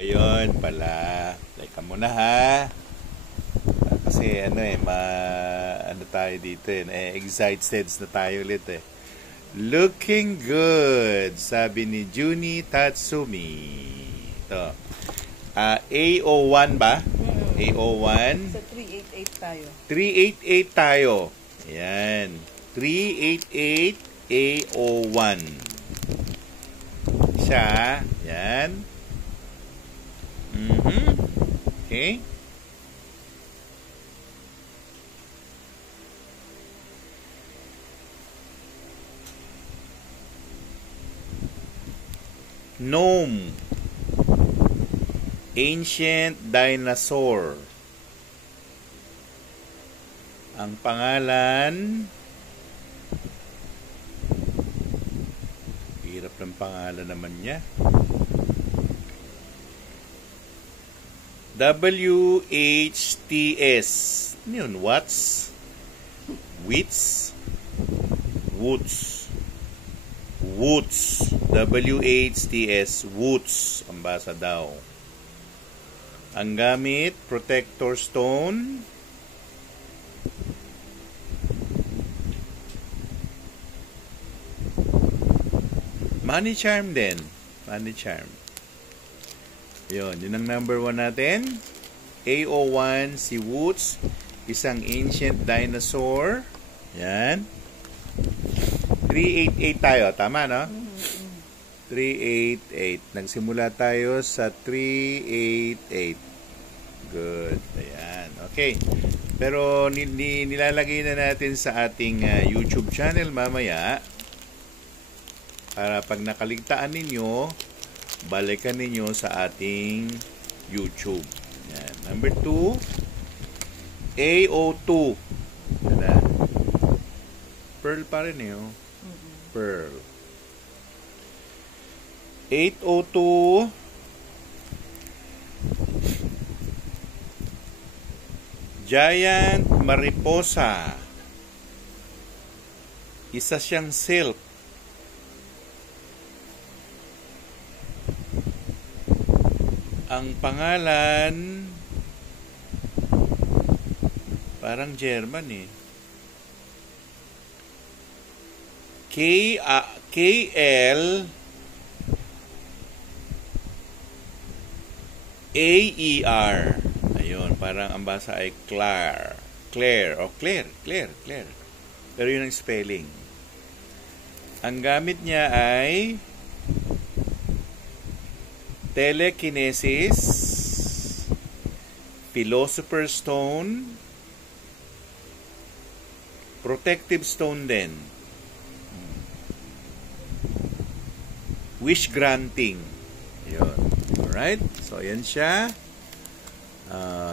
Ayun pala. Like ka muna ha. Kasi ano tayo dito excited na tayo ulit Looking good, sabi ni Juni Tatsumi. Ito. A01 ba? A01. Sa 388 tayo. 388 tayo. Ayan. 388 A01. Siya. Ayan. Okay. Gnome. Ancient dinosaur. Ang pangalan, hirap ng pangalan naman niya. WHTS. Ano yun? What's? Wits? Woods. Woods. WHTS. Woods. Ang basa daw. Ang gamit, protector stone. Money charm din. Money charm. Yun ang number 1 natin. A01, si Woods. Isang ancient dinosaur. Yan. 388 tayo. Tama, no? 388. Nagsimula tayo sa 388. Good. Ayan. Okay. Pero nilalagay na natin sa ating YouTube channel mamaya. Para pag nakaligtaan ninyo, balikan ninyo sa ating YouTube. Yan. Number 2, AO2. Yan. Pearl pa rin Pearl. 802. Giant mariposa. Isa siyang silk. Ang pangalan parang German KL AER. Ayun, parang ang basa ay Claire. Pero yun ang spelling. Ang gamit niya ay telekinesis, philosopher's stone, protective stone din, wish granting. Ayun. Alright? So, ayan siya.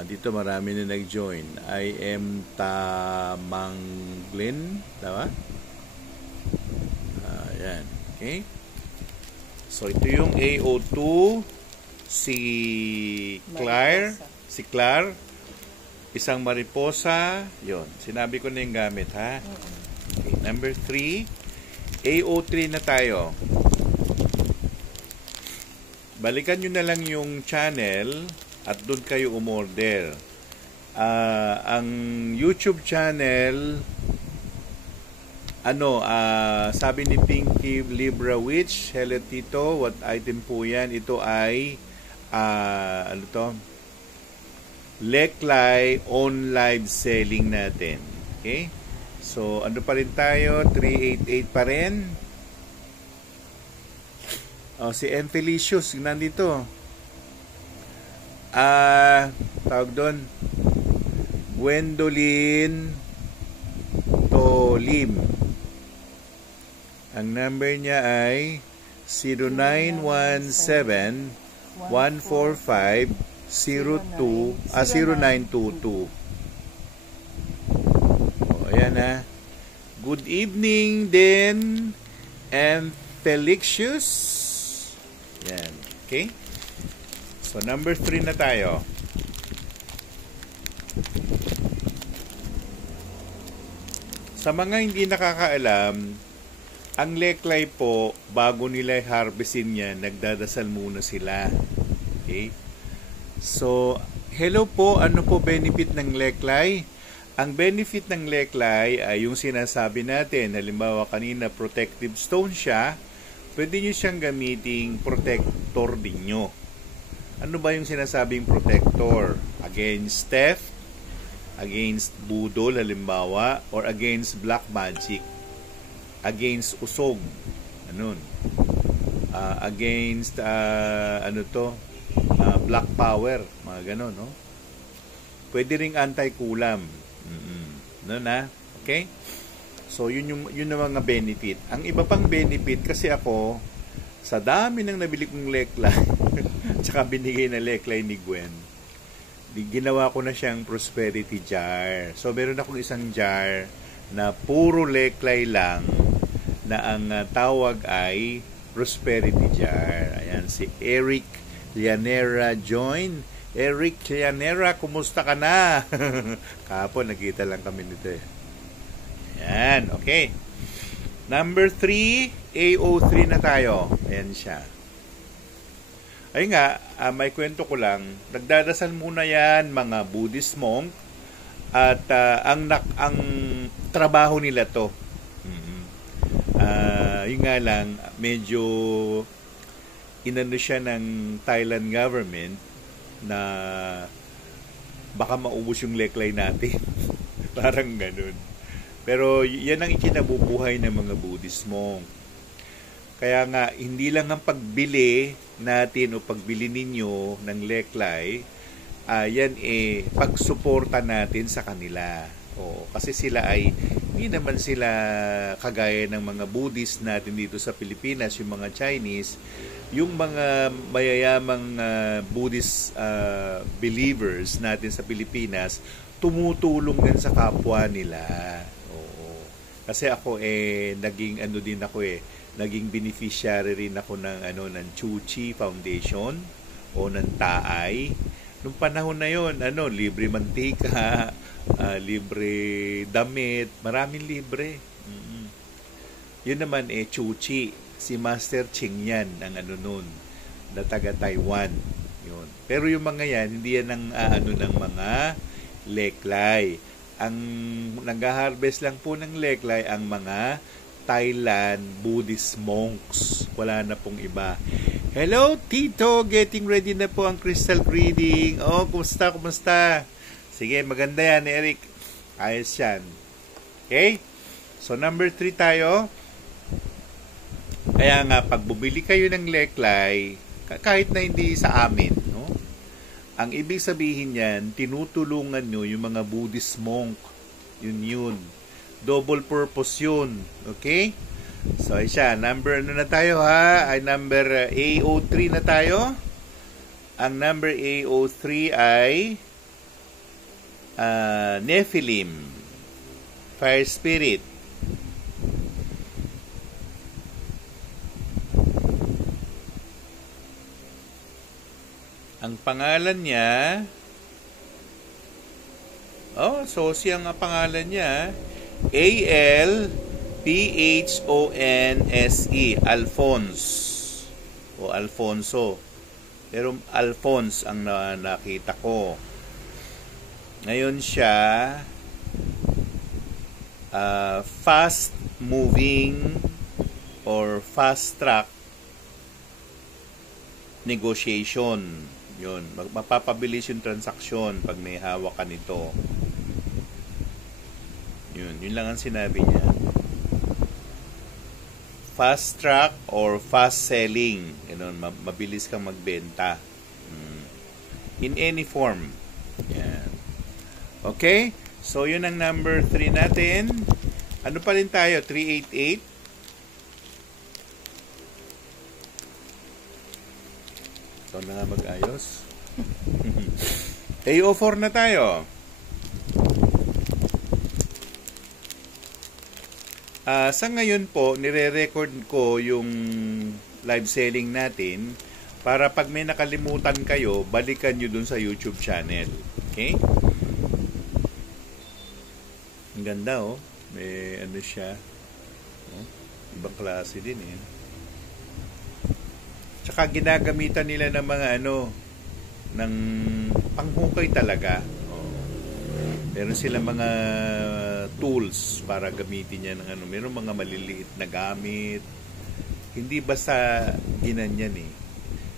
Dito marami na nag-join. I am Tamanglin. Tama? Ayan. Okay? So, ito yung AO2. Si Claire. Si Claire. Isang mariposa. Yun. Sinabi ko na yung gamit, ha? Okay. Number 3. AO3 na tayo. Balikan nyo na lang yung channel at doon kayo umorder. Ang YouTube channel, sabi ni Pinky Libra Witch, hello Tito, what item po yan? Ito ay, Leklay on live selling natin. Okay? So, ano pa rin tayo? 388 pa rin. Si M. Felicius, nandito. Tawag doon. Gwendolyn Tolim. Ang number niya ay 0922. Ayan ha. Good evening din, M. Felicius. Yan. Okay? So, number 3 na tayo. Sa mga hindi nakakaalam, ang leklay po, bago nila harvestin yan, nagdadasal muna sila. Okay? So, hello po, ano po benefit ng Leklay? Ang benefit ng Leklay ay yung sinasabi natin, halimbawa kanina protective stone siya, pwede nyo siyang gamiting protector din nyo. Ano ba yung sinasabing protector? Against theft, against budol halimbawa, or against black magic, against usog, against black power, mga ganon, no? Pwede ring anti-kulam. Okay? So yun ang mga benefit. Ang iba pang benefit, kasi ako sa dami ng nabili kong Leklay tsaka binigay na Leklay ni Gwen, ginawa ko na siyang prosperity jar. So meron akong isang jar na puro Leklay lang, na ang tawag ay prosperity jar. Ayan, si Eric Llanera join. Eric Llanera, kumusta ka na? Kahapon nakita lang kami nito eh. Ayan, okay. Number 3, AO3 na tayo. Ayan siya. Ayun nga, may kwento ko lang. Nagdadasal muna yan mga Buddhist monk, at ang trabaho nila to. Yun nga lang, medyo inano siya ng Thailand government na baka maubos yung Leklay natin. Parang ganun. Pero yan ang ikinabubuhay ng mga Buddhist monk. Kaya nga, hindi lang ang pagbili natin o pagbili ninyo ng Leklay, yan pagsuporta natin sa kanila. Kasi sila ay, hindi naman sila kagaya ng mga Buddhist natin dito sa Pilipinas, yung mga Chinese, yung mga mayayamang Buddhist believers natin sa Pilipinas, tumutulong din sa kapwa nila. Kasi ako naging naging beneficiary rin ako ng Chu Chi Foundation o ng Taay. Nung panahon na yon, libre mantika, libre damit, maraming libre. Yun naman Chu Chi, si Master Ching yan ang nun, na taga Taiwan. Yun. Pero yung mga yan, hindi yan ng mga Leklay. Ang nag-harvest lang po ng Leklay ang mga Thailand Buddhist monks. Wala na pong iba. Hello, Tito! Getting ready na po ang crystal reading. Kumusta? Sige, maganda yan, Eric. Ayos yan. Okay? So, number 3 tayo. Kaya nga, pag bumili kayo ng Leklay, kahit na hindi sa amin, no? Ang ibig sabihin yan, tinutulungan nyo yung mga Buddhist monk. Yun. Double purpose yun. Okay? So, siya. Number na tayo ha? Ay number AO3 na tayo. Ang number AO3 ay Nephilim. Fire Spirit. Ang pangalan niya, siyang pangalan niya, Alphonse, Alphonse o Alfonso. Pero Alphonse ang nakita ko. Ngayon siya fast moving or fast track negotiation. Yun, mapapabilis yung transaksyon pag may hawak ka nito. Yun lang ang sinabi niya. Fast track or fast selling. Mabilis kang magbenta. In any form. Yan. Okay? So, yun ang number 3 natin. Ano pa rin tayo? 388. Ito na nga mag-ayos. AO4 na tayo. Sa ngayon po, nire-record ko yung live selling natin para pag may nakalimutan kayo, balikan nyo dun sa YouTube channel. Okay? Ang ganda May siya. Ibang klase din Tsaka ginagamitan nila ng mga ng panghukay talaga. Meron silang mga tools para gamitin yan ng ano. Meron mga maliliit na gamit. Hindi basta ginanyan eh.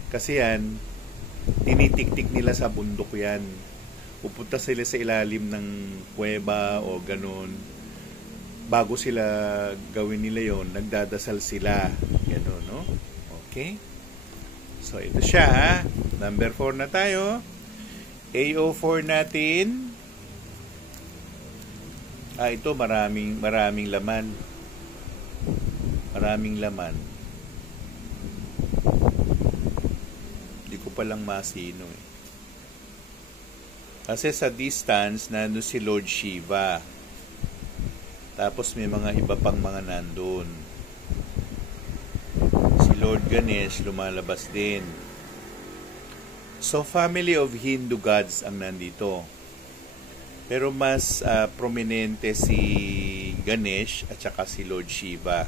Kasi yan, tinitik-tik nila sa bundok yan. Pupunta sila sa ilalim ng kuweba o ganun. Bago sila gawin nila yon, nagdadasal sila. Ganun, no? Okay? So, ito siya, ha? Number 4 na tayo. AO4 natin. Ito maraming laman. Maraming laman. Hindi ko palang masino eh. Kasi sa distance, nandun si Lord Shiva. Tapos may mga iba pang mga nandun. Si Lord Ganesh lumalabas din. So, family of Hindu gods ang nandito. Pero mas prominente si Ganesh at saka si Lord Shiva.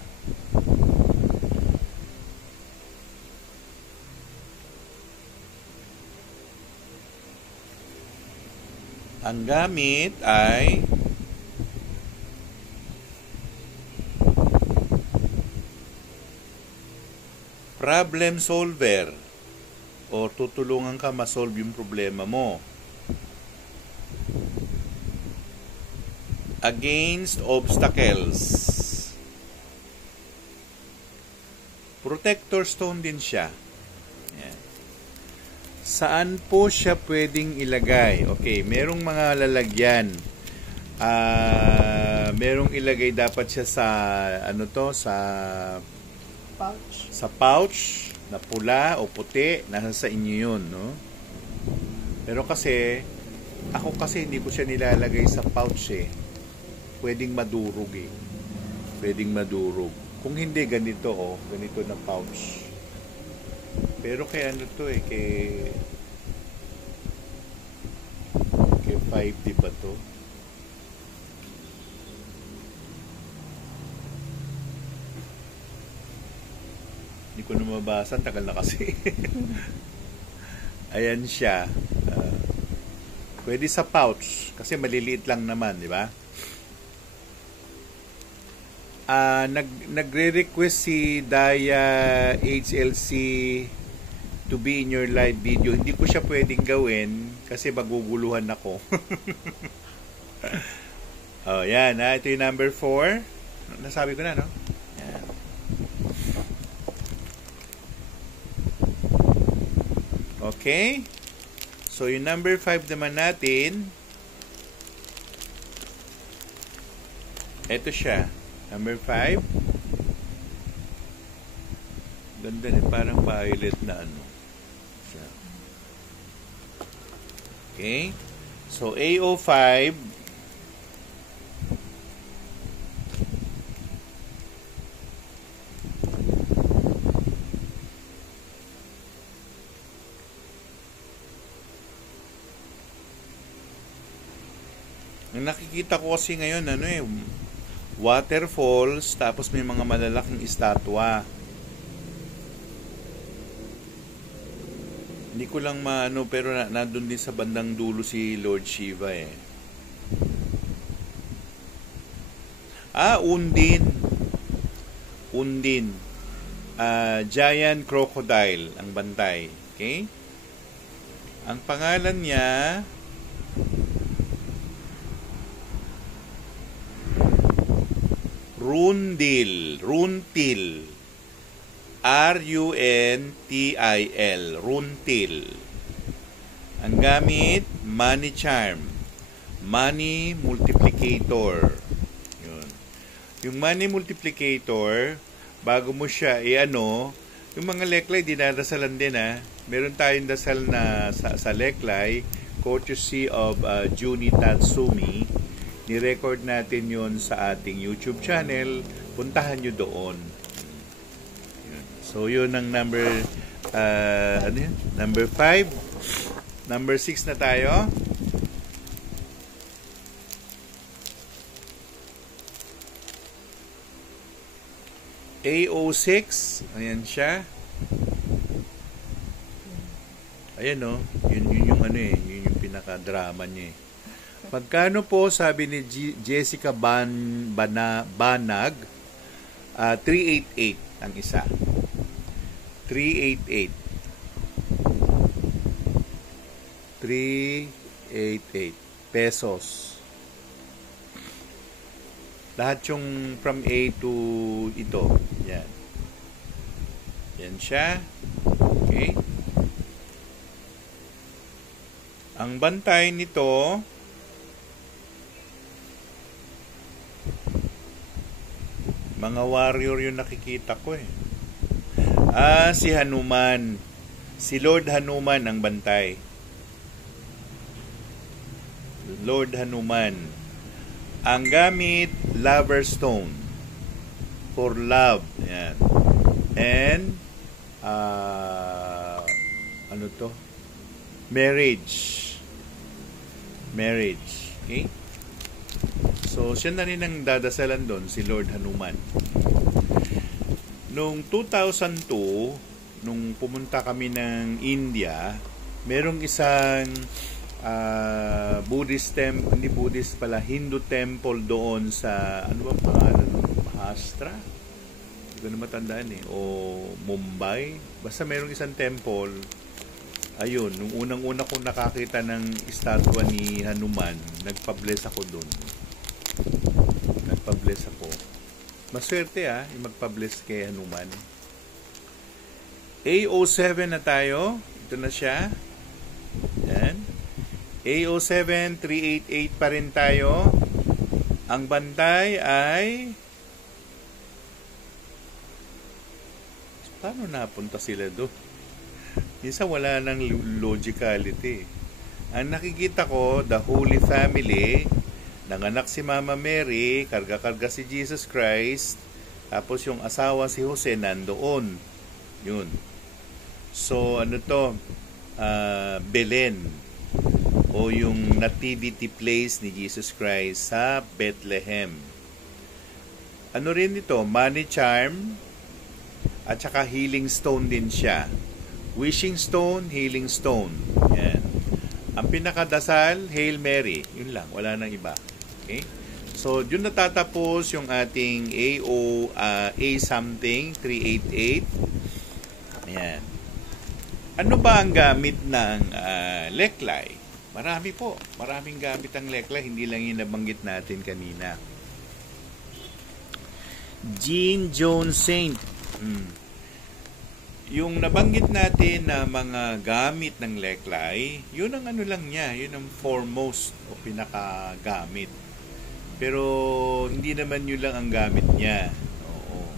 Ang gamit ay problem solver o tutulungan ka ma-solve yung problema mo. Against obstacles. Protector stone din siya. Yan. Saan po siya pwedeng ilagay? Okay, merong mga lalagyan. Merong ilagay dapat siya sa sa pouch. Sa pouch na pula o puti, nasa sa inyo yun, no? Pero kasi ako kasi hindi ko siya nilalagay sa pouch eh. Pwedeng madurog eh. Pwedeng madurog. Kung hindi, ganito ganito na pouch. Pero kay ano to eh, kay 5 di ba to? Hindi ko na mabasa, tagal na kasi. Ayan siya. Pwede sa pouch kasi maliliit lang naman, di ba? Nagre-request si Daya HLC to be in your live video. Hindi ko siya pwedeng gawin kasi maguguluhan ako. Yan ha. Ito yung number 4. Nasabi ko na, no? Yan. Okay. So, yung number 5 naman natin, ito siya. Number 5. Ganda rin, parang violet na ano. Siya. Okay. So, AO5. Ang nakikita ko kasi ngayon, waterfalls, tapos may mga malalaking estatwa. Hindi ko lang maano, pero nandun din sa bandang dulo si Lord Shiva eh. Undin. Undin. Giant crocodile ang bantay. Okay? Ang pangalan niya Runtil. Runtil. R-U-N-T-I-L. Runtil. Ang gamit, money charm. Money multiplicator. Yun. Yung money multiplicator, bago mo siya, yung mga leklay, dinadasalan din ha. Meron tayong dasal na sa leklay, courtesy of Juni Tatsumi. Ni-record natin yon sa ating YouTube channel. Puntahan nyo doon. Yun. So, yun ang number number 5. Number 6 na tayo. AO6. Ayan siya. Ayan o, yun yung ano eh, yun yung pinaka-drama niya eh. Magkano po, sabi ni Jessica Banag, 388 ang isa. 388. 388 pesos. Lahat yung from A to ito. Yan. Yan siya. Okay. Ang bantay nito, mga warrior yung nakikita ko eh. Si Hanuman. Si Lord Hanuman ang bantay. Lord Hanuman. Ang gamit, lover stone. For love. Yan. And, ano to? Marriage. Okay? So, siya na rin ang dadasalan doon, si Lord Hanuman. Noong 2002, nung pumunta kami ng India, merong isang hindi Buddhist pala, Hindu temple doon sa, ano ba pangalan? Mahastra? Hindi ko na matandaan eh. O Mumbai. Basta merong isang temple. Ayun, nung unang-una kong nakakita ng estatwa ni Hanuman, nagpa-bless ako doon. Nagpa-bless ako. Maswerte yung magpa-bless kay Hanuman. A07 na tayo. Ito na siya. Yan. A07, 388 pa rin tayo. Ang bantay ay... Paano napunta sila doon? Minsan wala nang logicality. Ang nakikita ko, the Holy Family, nanganak si Mama Mary, karga-karga si Jesus Christ, tapos yung asawa si Jose nandoon. Yun. So, ano to? Belen. O yung nativity place ni Jesus Christ sa Bethlehem. Ano rin ito? Money charm at saka healing stone din siya. Wishing stone, healing stone. Yan. Ang pinakadasal, Hail Mary. Yun lang, wala nang iba. Okay? So, yun natatapos yung ating A something, 388. Ayan. Ano ba ang gamit ng leklay? Marami po. Maraming gamit ang leklay. Hindi lang yung nabanggit natin kanina. Jean Jones Saint. Yung nabanggit natin na mga gamit ng leklay, yun ang ano lang niya. Yun ang foremost o pinakagamit. Pero hindi naman yun lang ang gamit niya. Oo.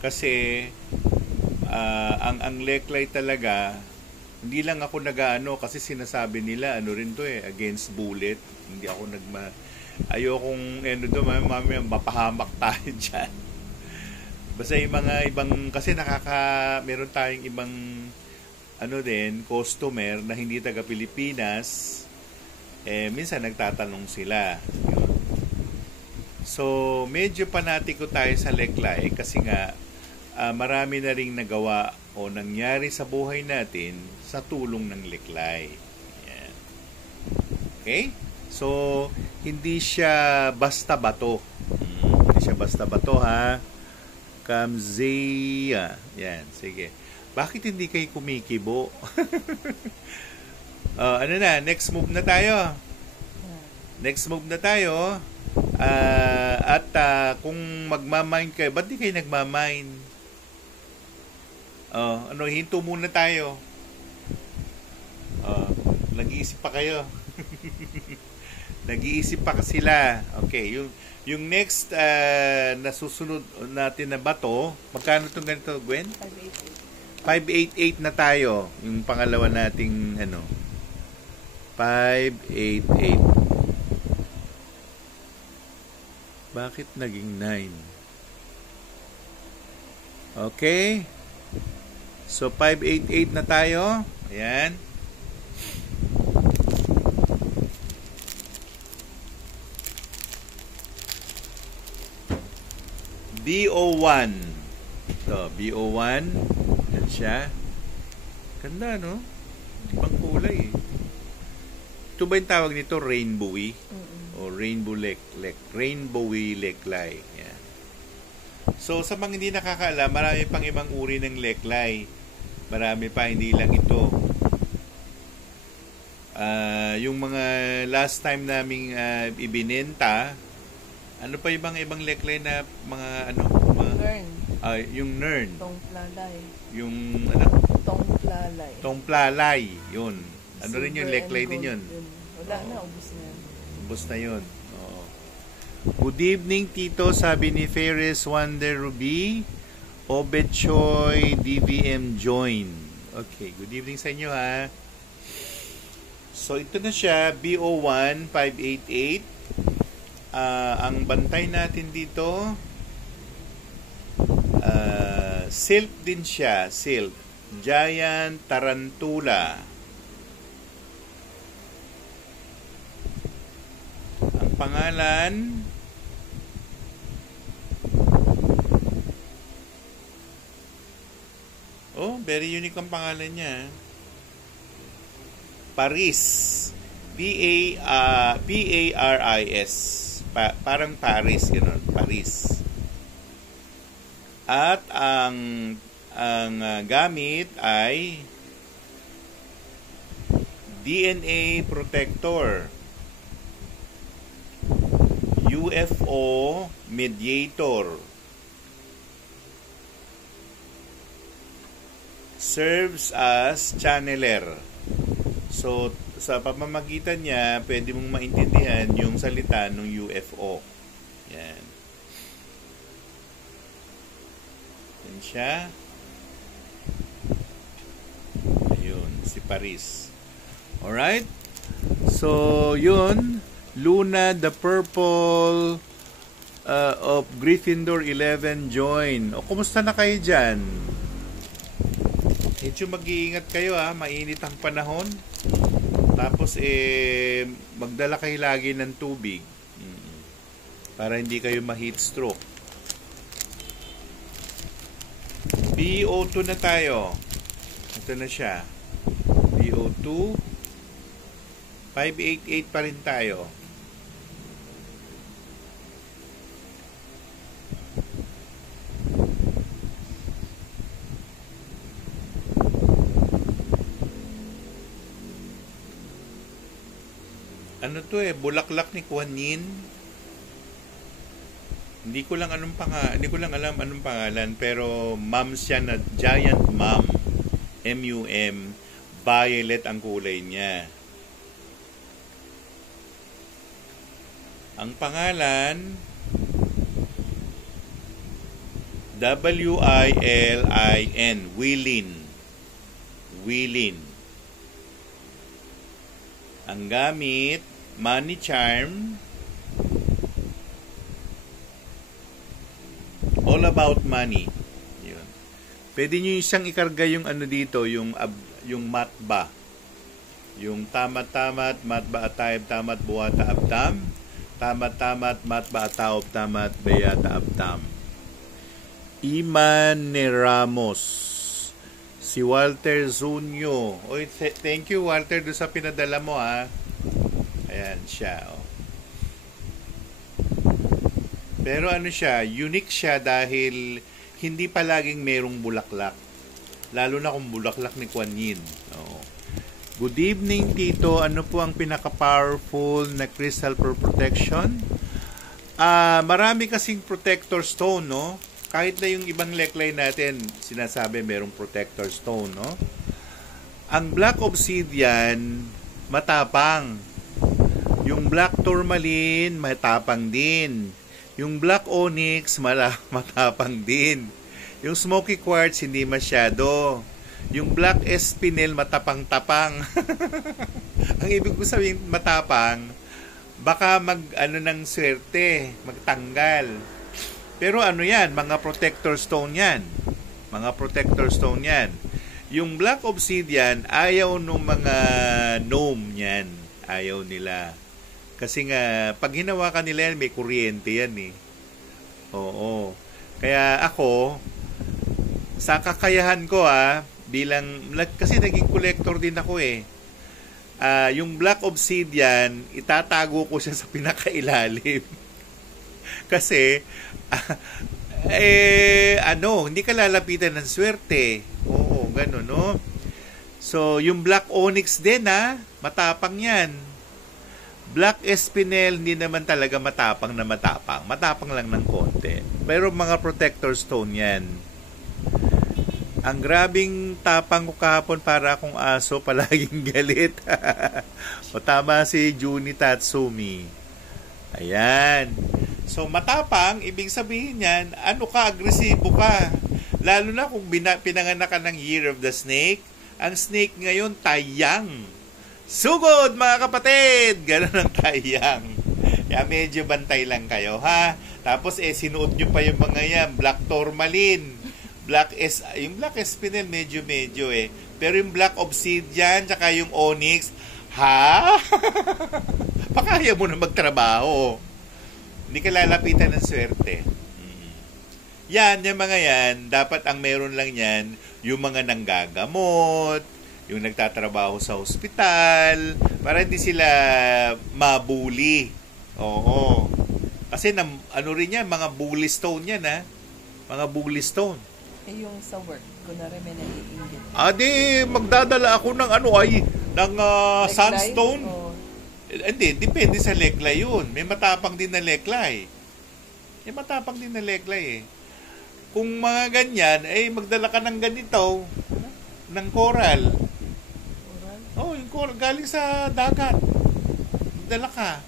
Kasi ang leklay talaga, hindi lang ako nag-ano kasi sinasabi nila ano rin to against bullet. Hindi ako ayokong mamaya mapahamak tayo diyan. Basta yung mga ibang kasi meron tayong ibang customer na hindi taga Pilipinas, minsan nagtatanong sila. Yun. So medyo panatiko tayo sa leklay kasi nga marami na ring nagawa o nangyari sa buhay natin sa tulong ng leklay. Ayan. Okay? So, hindi siya basta bato. Hindi siya basta bato, ha? Kamzeya. Yan, sige. Bakit hindi kayo kumikibo? Next move na tayo. Kung magmamine kayo, ba't di kayo nagmamine? Hinto muna tayo. Nag-iisip pa kayo. Nag-iisip pa sila. Okay, yung next na susunod natin na bato, magkano itong ganito, Gwen? 588 na tayo. Yung pangalawa nating 588. Bakit naging 9? Okay. So, 588 na tayo. Ayan. BO1. Ito, BO1. Yan siya. Ganda, no? kulay eh. Ito ba yung tawag nito? Rainbowy? O rainbowy leklay. Yan. So, sa mga hindi nakakaalam, marami pang ibang uri ng leklay. Marami pa, hindi lang ito. Yung mga last time naming ibinenta, ano pa yung ibang leklay na mga ano? Nern. Yung nern. Tongplalay. Yung ano? Tongplalay. Tongplalay. Yun. Ano rin yung Silver leklay and din yun? Wala na, ubus na yan. Ubus na yun. Oo. Good evening, Tito. Sabi ni Ferris Wonder Ruby. Obetchoy DVM join. Okay. Good evening sa inyo, ha. So, ito na siya. BO1 588. Ang bantay natin dito, silk din siya. Silk. Giant Tarantula. Ang pangalan, very unique ang pangalan niya. Paris. Paris. Parang Paris, gano'n. Paris. At ang gamit ay DNA protector, UFO mediator, serves as channeler. So, sa pamamagitan niya, pwede mong maintindihan yung salita ng UFO. Yan. Yan siya. Ayun, si Paris. Alright? So, yun. Luna the Purple of Gryffindor 11 join. O, kumusta na kayo dyan? Medyo mag-iingat kayo ha. Mainit ang panahon. Tapos, magdala kayo lagi ng tubig. Para hindi kayo ma-heat stroke. BO2 na tayo. Ito na siya. BO2. 588 pa rin tayo. Ano to bulaklak ni Kuan Yin. Hindi ko lang alam anong pangalan, pero ma'am siya na giant ma'am. MUM. Violet ang kulay niya. Ang pangalan WILIN. Wilin. Ang gamit, money charm. All about money. Yun. Pwede nyo isang ikarga yung ano dito, yung matba. Yung tamat-tamat, matba atayab, tamat buwata abdam. Tamat-tamat, matba ataob, tamat bayata abdam. Iman ni Ramos. Si Walter Zunyo. Oy, thank you Walter doon sa pinadala mo ha. Ayan siya. Pero ano siya, unique siya dahil hindi palaging merong bulaklak. Lalo na kung bulaklak ni Kuan Yin. Good evening, Tito. Ano po ang pinaka-powerful na crystal for protection? Marami kasing protector stone, no? Kahit na yung ibang leklay natin, sinasabi merong protector stone, no? Ang black obsidian, matapang. Yung black tourmaline, matapang din. Yung black onyx, matapang din. Yung smoky quartz, hindi masyado. Yung black espinel, matapang-tapang. Ang ibig ko sabihin, matapang, baka ng swerte, magtanggal. Pero ano yan, mga protector stone yan. Mga protector stone yan. Yung black obsidian, ayaw nung mga gnome yan. Ayaw nila. Kasi nga, pag hinawakan nila yan, may kuryente yan eh. Oo. Kaya ako, sa kakayahan ko bilang, kasi naging collector din ako eh. yung black obsidian, itatago ko siya sa pinakailalim. Kasi, hindi ka lalapitan ng swerte. Oo, gano'n, no? So, yung black onyx din, matapang yan. Black espinel, hindi naman talaga matapang na matapang. Matapang lang ng konti. Pero mga protector stone yan. Ang grabing tapang ko kahapon para akong aso, palaging galit. O tama si Juni Tatsumi. Ayan. So, matapang, ibig sabihin yan, ano ka, agresibo ka. Lalo na kung pinanganak ka ng Year of the Snake, ang snake ngayon, tayang. Sugod, mga kapatid! Ganon ang tayang. Kaya medyo bantay lang kayo, ha? Tapos, sinuot nyo pa yung mga yan, black tourmaline. Yung black espinel, medyo, Pero yung black obsidian, tsaka yung onyx, ha? Pakaya mo na magtrabaho. Hindi ka lalapitan ng swerte. Yan, yung mga yan, dapat ang meron lang yan, yung mga nanggagamot, yung nagtatrabaho sa ospital, para hindi sila mabuli. Oo. Kasi, rin yan, mga bully stone yan, ha? Mga bully stone. Yung sa work, kunwari may nag-iingit. Magdadala ako ng ng sandstone. Hindi, depende sa lekla yun. May matapang din na lekla eh. Kung mga ganyan, magdala ka ng ganito, ng coral. Yung coral, galing sa dagat. Magdala ka.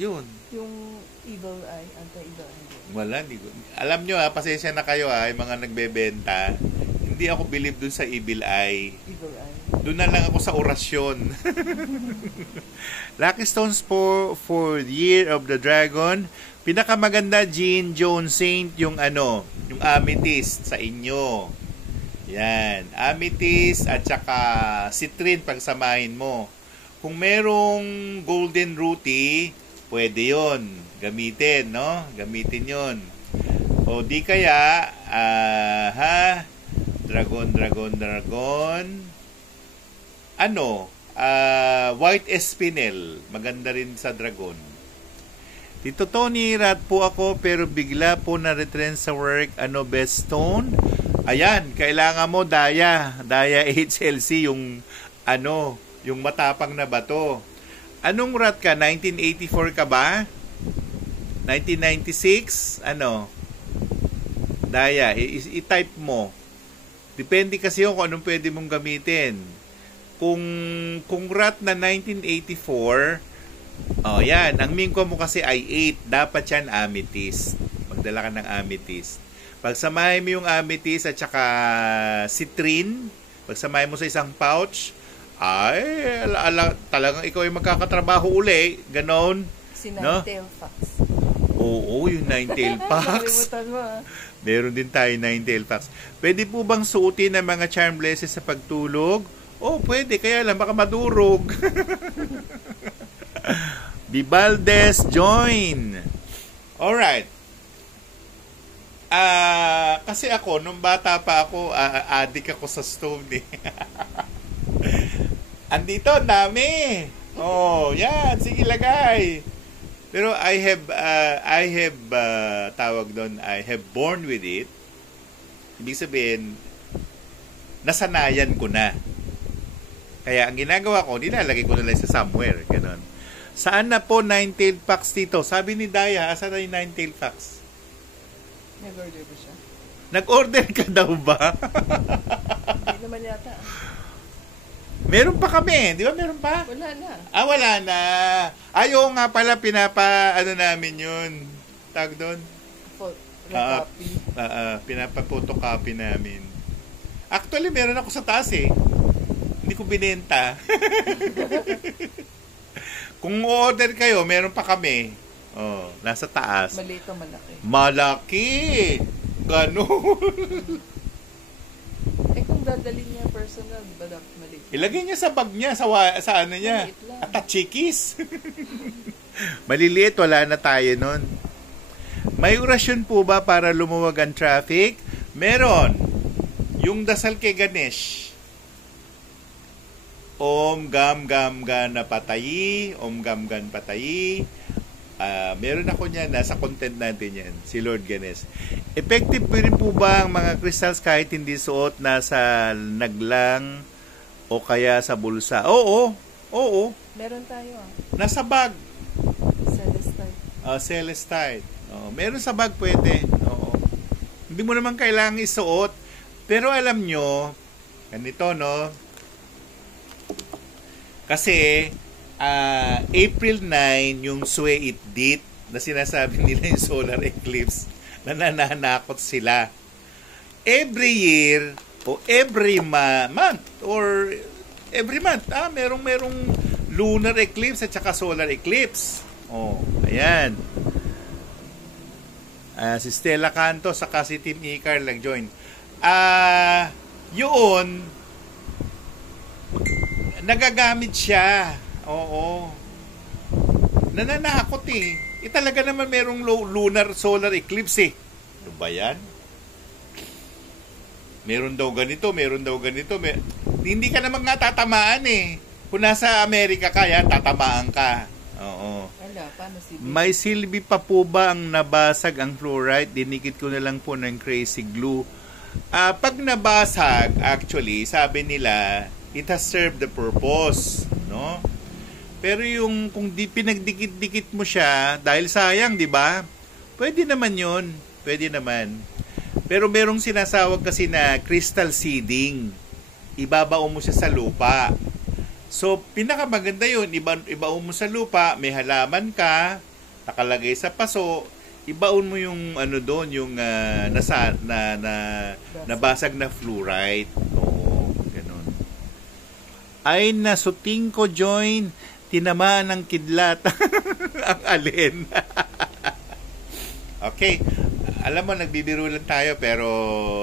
Yun. Yung evil eye, anti-evil eye. Wala, alam nyo pasensya na kayo yung mga nagbebenta. Hindi ako believe dun sa evil eye. Evil eye. Doon na lang ako sa orasyon. Lucky stones for the Year of the Dragon. Pinakamaganda, Jean Jones Saint, yung amethyst sa inyo. Yan, amethyst at saka citrine pagsamahin mo. Kung merong golden rupee, pwede yon gamitin, no? Gamitin yon. O di kaya, dragon. White espinel. Maganda rin sa dragon. Tito Tony, rat po ako pero bigla po na-retrend sa work. Best stone? Ayan, kailangan mo Daya HLC yung yung matapang na bato. Anong rat ka? 1984 ka ba? 1996? Daya, i-type mo. Depende kasi kung anong pwede mong gamitin. Kung rat na 1984, yan. Ang mingko mo kasi ay 8. Dapat yan amethyst. Magdala ka ng amethyst. Pagsamahin mo yung amethyst at saka citrine, pagsamahin mo sa isang pouch, talagang ikaw ay magkakatrabaho uli. Ganon. Si Nine-Tail Fox. Oo, yung Nine-Tail Fox. Meron din tayo Nine-Tail Fox. Pwede po bang suotin ng mga charm blesses sa pagtulog? Pwede. Kaya lang, baka madurog. Bibaldes join. Alright. Kasi ako, nung bata pa ako, adik ako sa stone eh. Andito, dami. Yan. Sige, lagay. Pero I have tawag doon, I have born with it. Ibig sabihin, nasanayan ko na. Kaya ang ginagawa ko, nilalagay ko na lang sa somewhere. Ganon. Saan na po Nine-Tail Fox dito? Sabi ni Daya, asan na yung Nine-Tail Fox? Nag-order ba siya? Nag-order ka daw ba? Hindi naman yata. Meron pa kami. Di ba meron pa? Wala na. Wala na. Ayaw nga pala, namin yun. Tag doon? Copy. Pinapa-photocopy namin. Actually, meron ako sa taas eh. Hindi ko binenta. Kung order kayo, meron pa kami. Nasa taas. Maliit o malaki? Malaki! Ganon. Kung dadalhin niya personal, di ba dapat maliit? Ilagay niya sa bag niya, sa ano niya. At chikis. Maliliit, wala na tayo nun. May orasyon po ba para lumuwag ang traffic? Meron. Yung dasal kay Ganesh. Om Gam Gam Gan na patayi, Om Gam Gan patayi. Meron ako niyan, nasa content natin yan, si Lord Ganes. Effective po rin po ba ang mga crystals kahit hindi suot, nasa naglang o kaya sa bulsa? Oo. Meron tayo Nasa bag. Celestite. Celestite. Meron sa bag pwede. Oo. Hindi mo naman kailangang isuot. Pero alam nyo, ganito no, kasi April 9, yung Sue It Dit na sinasabi nila yung solar eclipse, nananakot sila. Every year o every month or every month, merong lunar eclipse at saka solar eclipse. Ayan. Si Stella Canto saka si Team Icar lang join. Yun, nagagamit siya. Oo. Nananakot talaga naman merong lunar solar eclipse Ano ba yan? Meron daw ganito. Hindi ka naman nga tatamaan Kung nasa Amerika ka, yan, tatamaan ka. Oo. Wala, paano si May silbi pa po ba ang nabasag ang fluorite? Dinikit ko na lang po ng crazy glue. Pag nabasag, actually, sabi nila, it has served the purpose, no? Pero yung kung di pinagdikit-dikit mo siya, dahil sayang, di ba? Pwede naman yun. Pwede naman. Pero merong sinasawag kasi na crystal seeding. Ibabaon mo siya sa lupa. So, pinakamaganda yun. Ibaon mo sa lupa, may halaman ka, nakalagay sa paso, ibaon mo yung doon, yung nabasag na fluorite. Oo, ganun. Ay, nasuting ko join, tinamaan ng kidlat. Ang alin. Okay. Alam mo, nagbibiro lang tayo, pero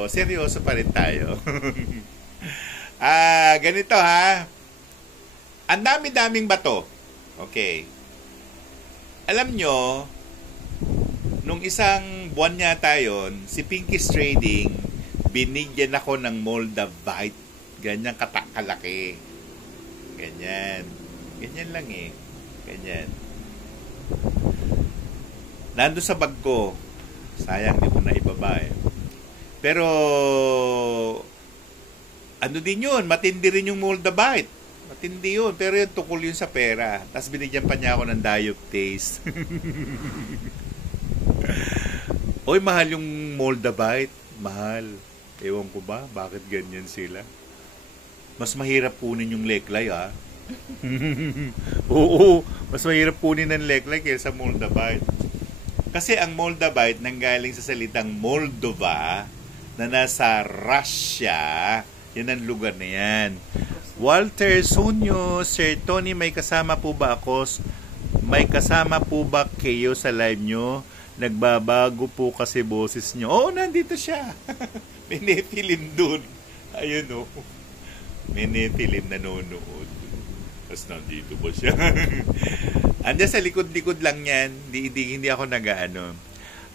seryoso pa rin tayo. Ganito ha. Ang dami-daming bato. Okay. Alam nyo, nung isang buwan yata yun, si Pinky's Trading, binigyan ako ng Moldavite. Ganyan kalaki. Ganyan. Ganyan lang Ganyan. Nando sa bag ko. Sayang, di ko na ibaba Pero, din yun, matindi rin yung Moldavite. Matindi yun, pero yun, tukol yun sa pera. Tapos binigyan pa niya ako ng dioptase. Oy, mahal yung Moldavite. Mahal. Ewan ko ba, bakit ganyan sila? Mas mahirap kunin yung leklay, Oo, mas mahirap kunin ng leklay kaysa Moldavite. Kasi ang Moldavite nanggaling sa salitang Moldova na nasa Russia. Yan ang lugar na yan. Walter Sunyo, Sir Tony, may kasama po ba ako? May kasama po ba kayo sa live nyo? Nagbabago po kasi boses nyo. Oo, nandito siya. May Nephilim dun. Ayun May Nephilim nanonood. Tapos nandito ba siya? Andiyan sa likod-likod lang yan. Hindi ako nag-ano.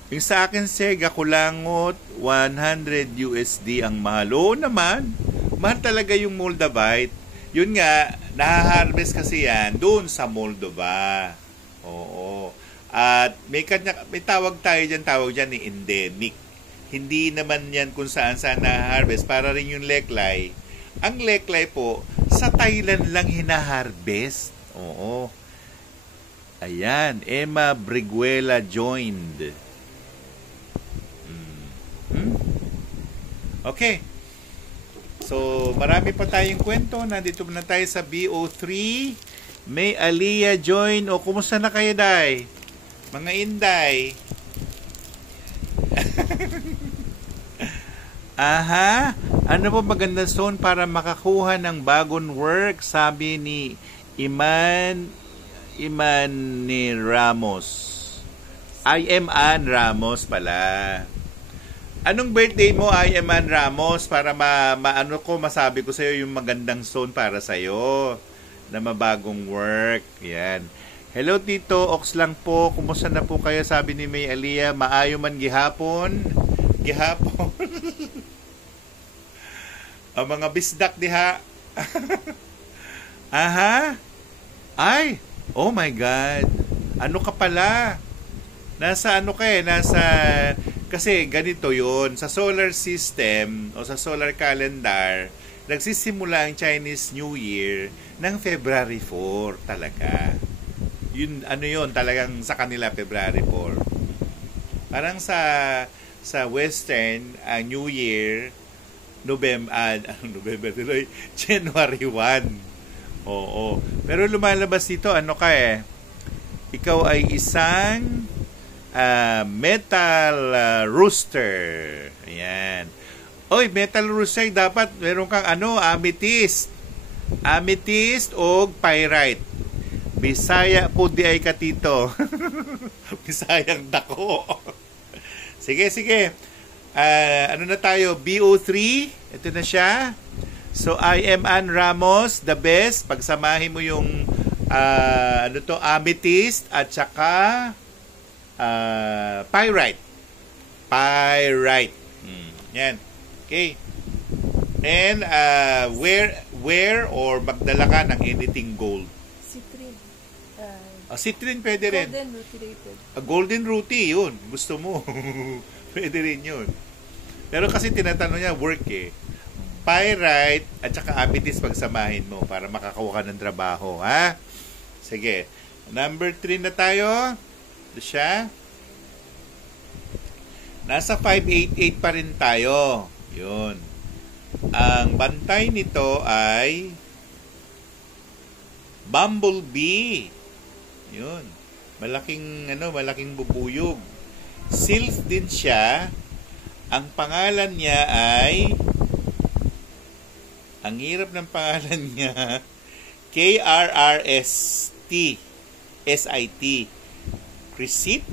Yung sa akin, Sega, kulangot, 100 USD ang mahal. Oo naman. Mahal talaga yung Moldavite. Yun nga, nahaharvest kasi yan doon sa Moldova. Oo. At may tawag tayo dyan, ni endemic. Hindi naman yan kung saan-saan nahaharvest. Para rin yung leklay. Ang leklay po, sa Thailand lang hinaharvest. Oo. Ayan, Emma Briguela joined. Okay. So, marami pa tayong kwento. Nandito na tayo sa BO3. May Aliyah join. O, kumusta na kayo, Day? Mga Inday. Aha. Ano po magandang stone para makakuha ng bagong work? Sabi ni Iman ni Ramos. I am Ann Ramos pala. Anong birthday mo, I am Ann Ramos, para masabi ko sa'yo yung magandang stone para sa'yo na mabagong work. Yan. Hello, Tito. Ox lang po. Kumusta na po kayo? Sabi ni May Aliyah. Maayo man gihapon. Ang mga bisdak diha. Aha. Ay, oh my God. Ano ka pala? Nasa ano ka eh, kasi ganito yun, sa solar system o sa solar calendar, nagsisimula ang Chinese New Year ng February 4 talaga. Yun, ano yun, talagang sa kanila February 4. Parang sa Western, ang New Year, November, January 1. Oo. Pero lumalabas dito, ano ka eh, ikaw ay isang metal rooster. Ayan. Oy, metal rooster, dapat meron kang amethyst. Amethyst o pyrite. Bisaya po di ay katito. Bisayang dako. Sige. Ano na tayo? BO3. Ito na siya. So, I am Ann Ramos, the best. Pagsamahin mo yung amethyst at saka pyrite. Yan. Okay. And wear or magdala ka ng anything gold. Citrin. Citrin pwede rin. Golden Rutirated. Golden Ruti, yun. Gusto mo. Pwede rin yun. Pero kasi tinatanong niya, work eh. Pyrite at saka amethyst pagsamahin mo para makakawa ka ng trabaho. Ha? Sige. Number 3 na tayo. Ito siya. Nasa 588 pa rin tayo. Yun. Ang bantay nito ay bumblebee. Yun. Malaking bubuyog. Sylph din siya. Ang pangalan niya ay, ang hirap ng pangalan niya, KRRST. SIT. Crisit.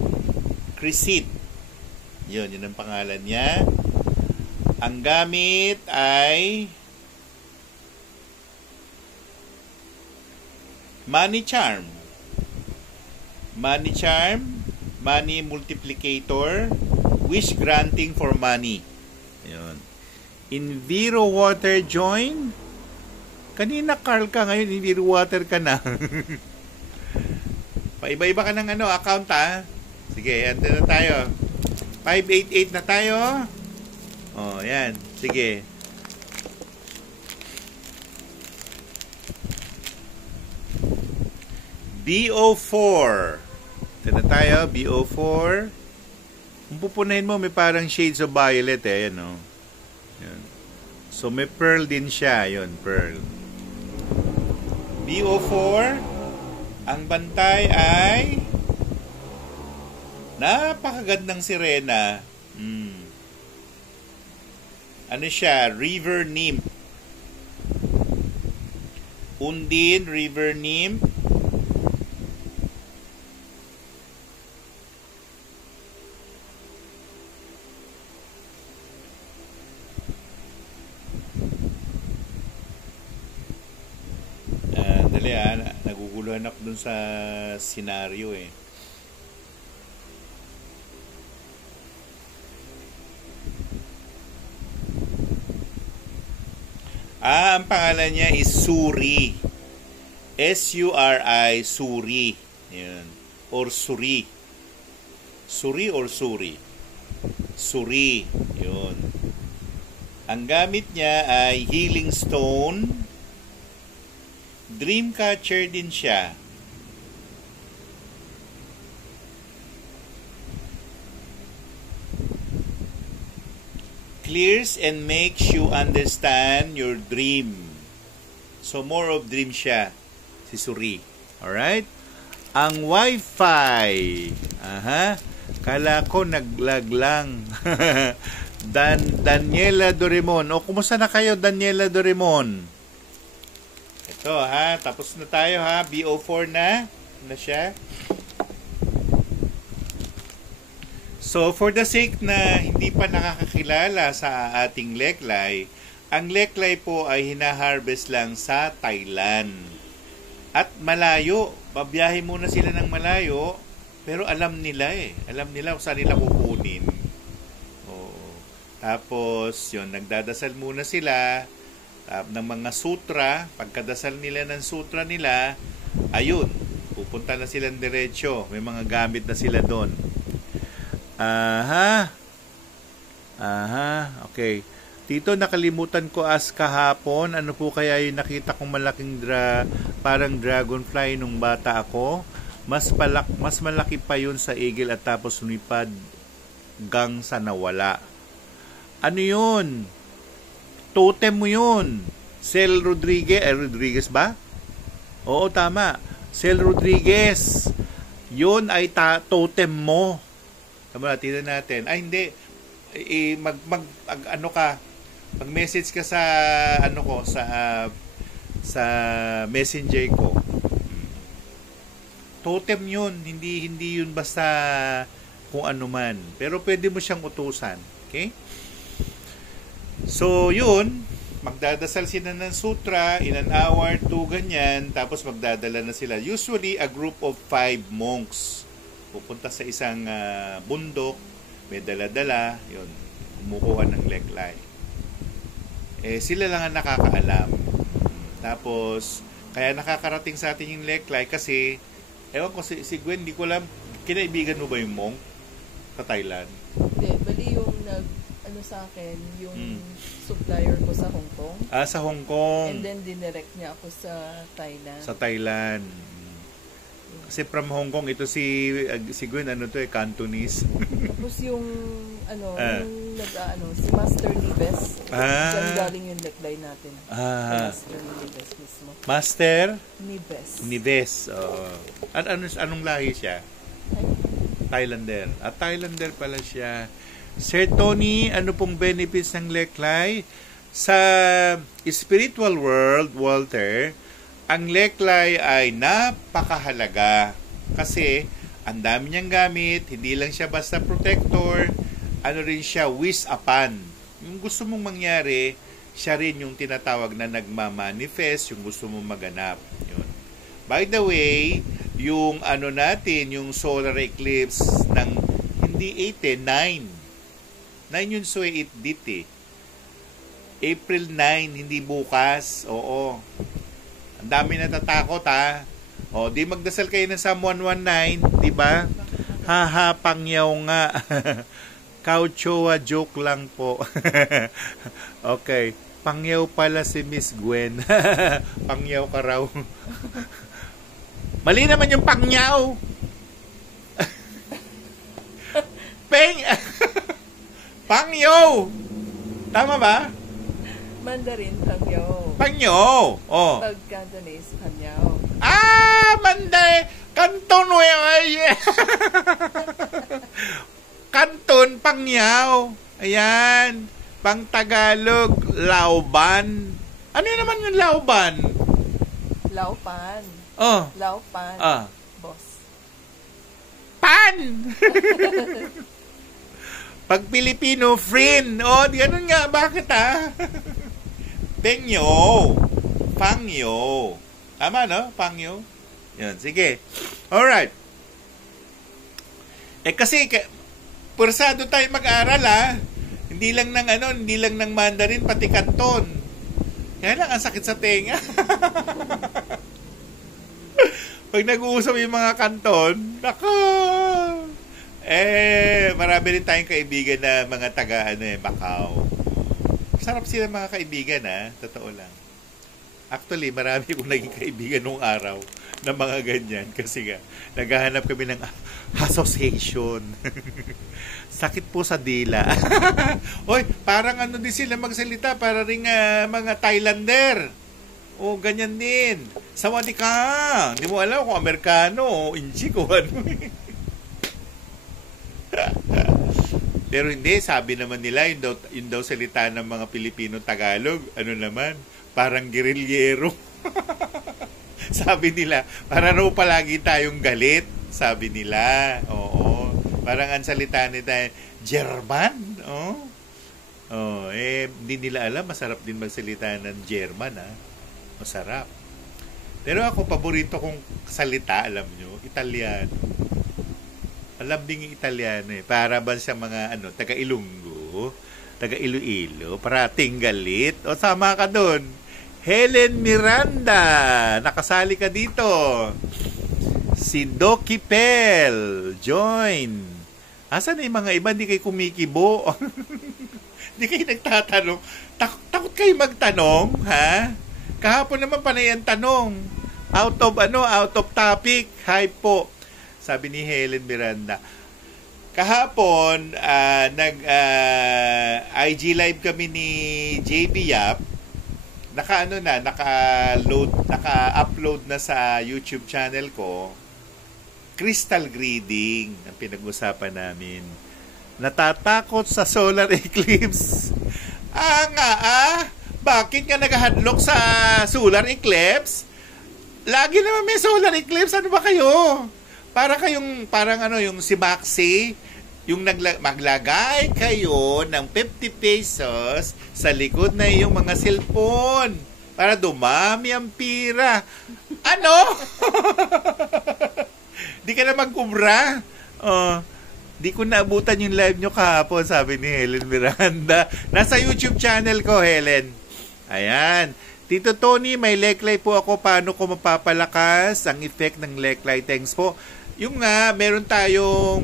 Yun ang pangalan niya. Ang gamit ay money charm, money multiplicator, wish granting for money. Yun. Enviro water join. Kanina Carl ka, ngayon Enviro water ka na. Paiba-iba ka ng account ha. Sige, ante na tayo. 588 na tayo. Oh, yan. Sige. BO4. Ito na tayo, BO4. Kung pupunahin mo, may parang shades of violet eh. Yan, oh. Yan. So, may pearl din siya. Yun, pearl. BO4. Ang bantay ay napakagandang sirena. Ano siya? River nymph. Undine, river nymph. Naguguluhan ako dun sa senaryo eh. Ang pangalan niya is Suri. S-U-R-I, Suri. Yan. Or Suri. Suri or Suri? Suri. Yun. Ang gamit niya ay healing stone. Dreamcatcher din siya. Clears and makes you understand your dream. So more of dream siya, si Suri. Alright? Ang Wi-Fi. Kala ko naglag lang. Daniela Dorimon. O, kumusta na kayo, Daniela Dorimon? Ito ha, tapos na tayo ha. BO4 na siya. So, for the sake na hindi pa nakakakilala sa ating leklay, ang leklay po ay hinaharvest lang sa Thailand. At malayo, babiyahe muna sila ng malayo, pero alam nila eh. Alam nila kung saan nila kukunin. Oo. Tapos, yun, nagdadasal muna sila ng mga sutra. Pagkadasal nila ng sutra nila, ayun, pupunta na silang diretsyo. May mga gamit na sila doon. Okay. Tito, nakalimutan ko kahapon. Ano po kaya yung nakita kong malaking parang dragonfly nung bata ako? Mas malaki pa yun sa eagle at tapos lumipad gang sa nawala. Ano yun? Totem mo yun. Sel Rodriguez ba? Oo, tama. Sel Rodriguez. Yun ay totem mo. Tama, tingnan natin. Ay, hindi. Mag-message ka sa sa messenger ko. Totem yun. Hindi yun basta kung ano man. Pero pwede mo siyang utusan. Okay? So, yun. Magdadasal sila ng sutra in an hour, 2, ganyan. Tapos magdadala na sila. Usually, a group of 5 monks. Pupunta sa isang bundok. May dala-dala. Yun. Kumukuha ng leklay. Sila lang ang nakakaalam. Tapos, kaya nakakarating sa atin yung leklay kasi, ewan ko si Gwen, di ko alam, kinaibigan mo ba yung monk sa Thailand? Hindi, bali yung sa akin, yung supplier ko sa Hong Kong. Sa Hong Kong. And then, dinirect niya ako sa Thailand. Sa Thailand. Kasi from Hong Kong, ito si Gwen, Cantonese. Tapos yung, si Master Nibes. Diyan galing yung leklay natin. Master Nibes mismo. Master? Nibes. Anong lahi siya? Thailander. Thailander pala siya. Sir Tony, ano pong benefits ng leklay? Sa spiritual world, Walter, ang leklay ay napakahalaga kasi ang dami niyang gamit, hindi lang siya basta protector, ano rin siya, wish upon. Yung gusto mong mangyari, siya rin yung tinatawag na nagmamanifest, yung gusto mong maganap. Yun. By the way, yung yung solar eclipse ng hindi 8, 9 yun so 8 dit April 9, hindi bukas. Oo. Ang dami natatakot di magdasal kayo ng Psalm 119, di ba? Pangyaw nga. Kauchoa, joke lang po. Okay. Pangyaw pala si Miss Gwen. Pangyaw ka raw. Mali naman yung pangyaw. Pangyo! Tama ba? Mandarin, pangyo. Pangyo! Oh. Pag Cantonese, panyaw. Manday! Kanton, Kanton, pangyaw. Ayan. Pang Tagalog, lauban. Ano yun naman yung lauban? Laupan. Oh. Laupan. Boss. Pan! Pag Pilipino, friend. Ganun nga. Bakit Pengyo. Pangyo. Tama, no? Pangyo. Yan, sige. Alright. Kasi, pursado tayo mag-aral, Hindi lang ng Mandarin, pati Canton. Kaya lang, ang sakit sa tenga. Pag nag-uusap yung mga Canton, nako! Marami rin tayong kaibigan na mga taga Macau. Sarap sila mga kaibigan, totoo lang. Actually, marami akong naging kaibigan nung araw na mga ganyan kasi naghahanap kami ng association. Sakit po sa dila. Oy, parang din sila magsalita, para ring mga Thailander. Ganyan din. Sawadee ka. Hindi mo alam kung Amerikano o Inchi ko Pero hindi, sabi naman nila, yun daw salita ng mga Pilipino Tagalog, parang gerilyero. Sabi nila, para raw palagi tayong galit, sabi nila. Oo. Parang ang salita nila, German. Hindi nila alam, masarap din magsalita ng German, Masarap. Pero ako, paborito kong salita, alam nyo, Italiano. Alam din yung Italiano Para ba sa mga taga Ilonggo, taga Iloilo, parating galit. O, sama ka dun. Helen Miranda, nakasali ka dito. Si Doki Pel, join. Asan na yung mga iba? Hindi kayo kumikibo. Hindi kayo nagtatanong. Takot kayo magtanong, ha? Kahapon naman panay ang tanong. Out of topic. Hi po. Sabi ni Helen Miranda. Kahapon, IG live kami ni JB Yap. Naka-upload na sa YouTube channel ko. Crystal grading ang pinag-usapan namin. Natatakot sa solar eclipse. Bakit nga naghahadlok sa solar eclipse? Lagi naman may solar eclipse. Ano ba kayo? Parang yung si Maxi, yung maglagay kayo ng 50 pesos sa likod na yung mga cellphone para dumami ang pira. Ano? Di ka na mag-ubra? Di ko naabutan yung live nyo kahapon, sabi ni Helen Miranda. Nasa YouTube channel ko, Helen. Ayan. Tito Tony, may leklay po ako. Paano ko mapapalakas ang effect ng leklay? Thanks po. Yung nga, meron tayong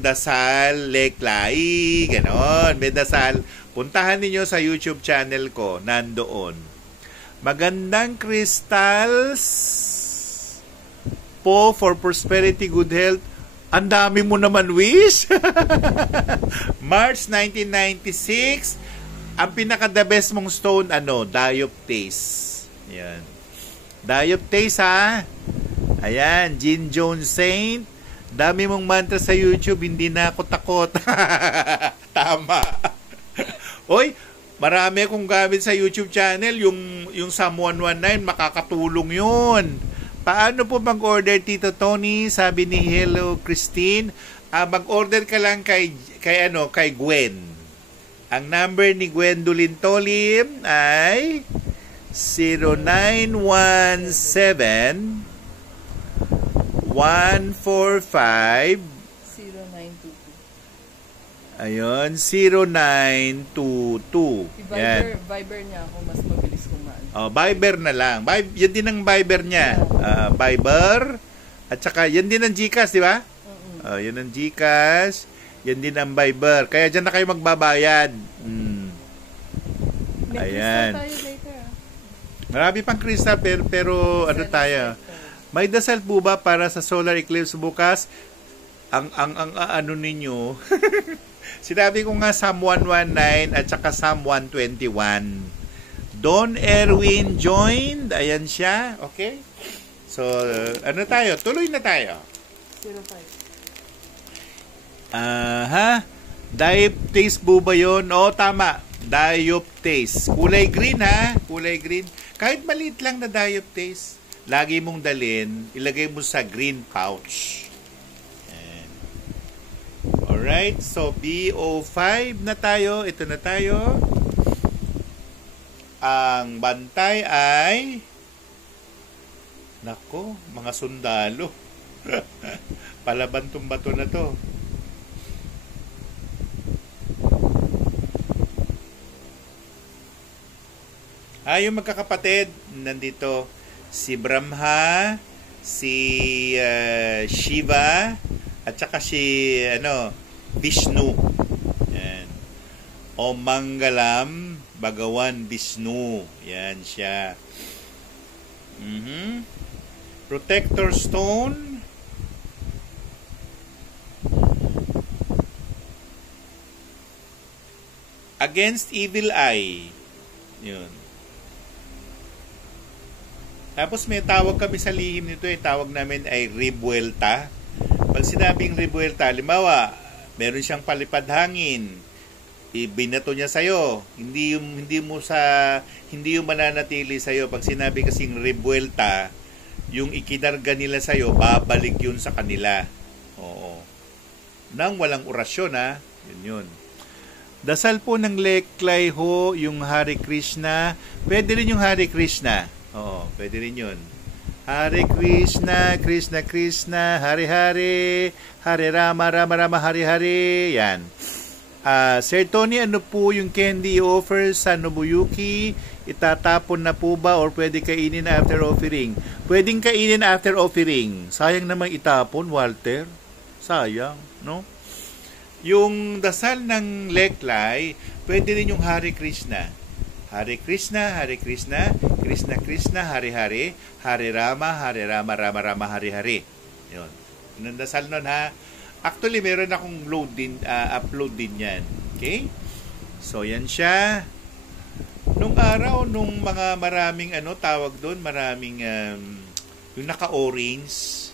dasal, leklay, ganon. May dasal. Puntahan niyo sa YouTube channel ko, nandoon. Magandang crystals po for prosperity, good health. Ang dami mo naman wish. March 1996, ang pinaka-the best mong stone, dioptase. Yan. Dioptase, ha? Ayan, Jean Jones Saint. Dami mong mantra sa YouTube, hindi na ako takot. Tama. Oy, marami akong gamit sa YouTube channel. Yung Psalm 119, makakatulong yun. Paano po mag-order, Tito Tony? Sabi ni Hello Christine. Mag-order ka lang kay Gwen. Ang number ni Gwendolyn Tolim ay 0917 145 0922. Ayun, 0922. Viber niya ako, mas mabilis kumaan. Viber na lang. Yan din ang Viber niya. Viber. At saka, yan din ang GCash, di ba? Yan ang GCash. Yan din ang Viber. Kaya dyan na kayo magbabayad. Ayan. Tayo later. Marami pang crystal, pero ano tayo? May dasal po ba para sa solar eclipse bukas? Ang ano ninyo? Sinabi ko nga Psalm 119 at saka Psalm 121. Don Erwin joined. Ayan siya. Okay? So, ano tayo? Tuloy na tayo. 05. Dioptase po ba yun? Tama. Dioptase. Kulay green, ha? Kulay green. Kahit maliit lang na dioptase, lagi mong dalhin, ilagay mo sa green pouch. Ayan. Alright, so BO5 na tayo. Ito na tayo. Ang bantay ay nako, mga sundalo. Palabantong bato na to. Yung magkakapatid, nandito si Brahma, si Shiva, at saka si Vishnu. Yan. Om Mangalam Bhagawan Vishnu. Yan siya. Protector Stone. Against Evil Eye. Yun. Tapos may tawag kami sa lihim nito, tawag namin ay rebuelta. Pag sinabing rebuelta, halimbawa, meron siyang palipad hangin, ibinato niya sa'yo, hindi yung mananatili sa'yo. Pag sinabi kasing rebuelta, yung ikinarga nila sa'yo, babalik yun sa kanila. Oo. Nang walang orasyon, ha? Yun. Dasal po ng leklay ho, yung Hare Krishna. Pwede rin yung Hare Krishna. Oo, pwede rin yun. Hare Krishna, Krishna Krishna, Hare Hare, Hare Rama, Rama Rama, Hare Hare. Yan. Sir Tony, ano po yung candy offer sa Nobuyuki? Itatapon na po ba or pwede kainin after offering? Pwedeng kainin after offering. Sayang naman itapon, Walter. Sayang, no? Yung dasal ng leklay, pwede rin yung Hare Krishna. Hare Krishna, Hare Krishna, Krishna Krishna, Hare Hare, Hare Rama, Hare Rama, Rama Rama, Hare Hare. Yun. Yung dasal nun ha. Actually, meron akong upload din yan. Okay? So, yan siya. Nung araw, nung mga maraming tawag doon, maraming yung naka-orange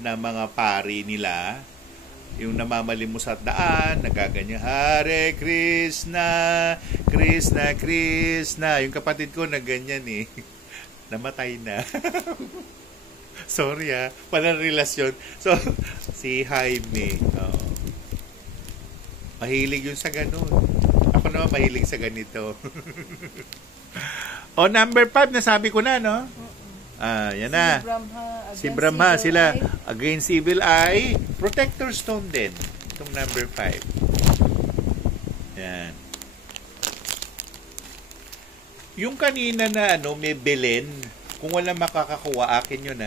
na mga pari nila, yung namamali mo sa daan, nagaganyan, Hare Krishna, Krishna Krishna. Yung kapatid ko nagganyan eh. Namatay na. Sorry palang relasyon. So, si Jaime. Mahilig yun sa ganun. Ako naman mahilig sa ganito. Number 5, nasabi ko na, no? Yan na. Si Brahma, sila. Against Evil Eye. Protector Stone din. Itong number 5. Yan. Yung kanina na may Belen, kung walang makakakuha, akin yun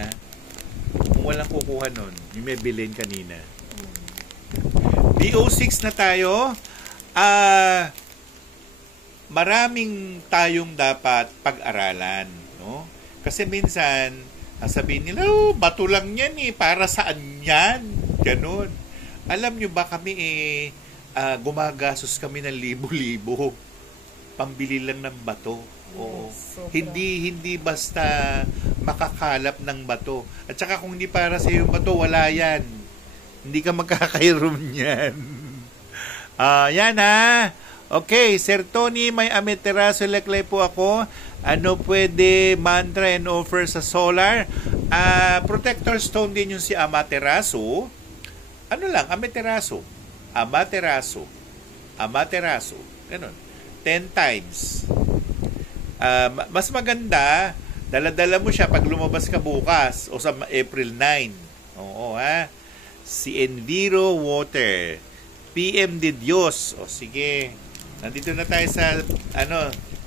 Kung walang kukuha nun, yung may Belen kanina. BO6 na tayo. Maraming tayong dapat pag-aralan, no? Kasi minsan, sabihin nila, bato lang yan para saan yan? Ganon. Alam nyo ba kami gumagastos kami ng libo-libo. Pambili lang ng bato. Oo. Hindi basta makakalap ng bato. At saka kung hindi para sa yung bato, wala yan. Hindi ka magkakairom yan. Yan Okay, Sir Tony, may Amaterasu leklay po ako. Ano pwede mantra and offer sa solar? Protector stone din yung si Amaterasu. Ano lang, Amaterasu. Ganun. 10 times. Mas maganda, dala-dala mo siya pag lumabas ka bukas o sa April 9. Oo, Si Enviro Water. PM de Dios. O sige. Nandito na tayo sa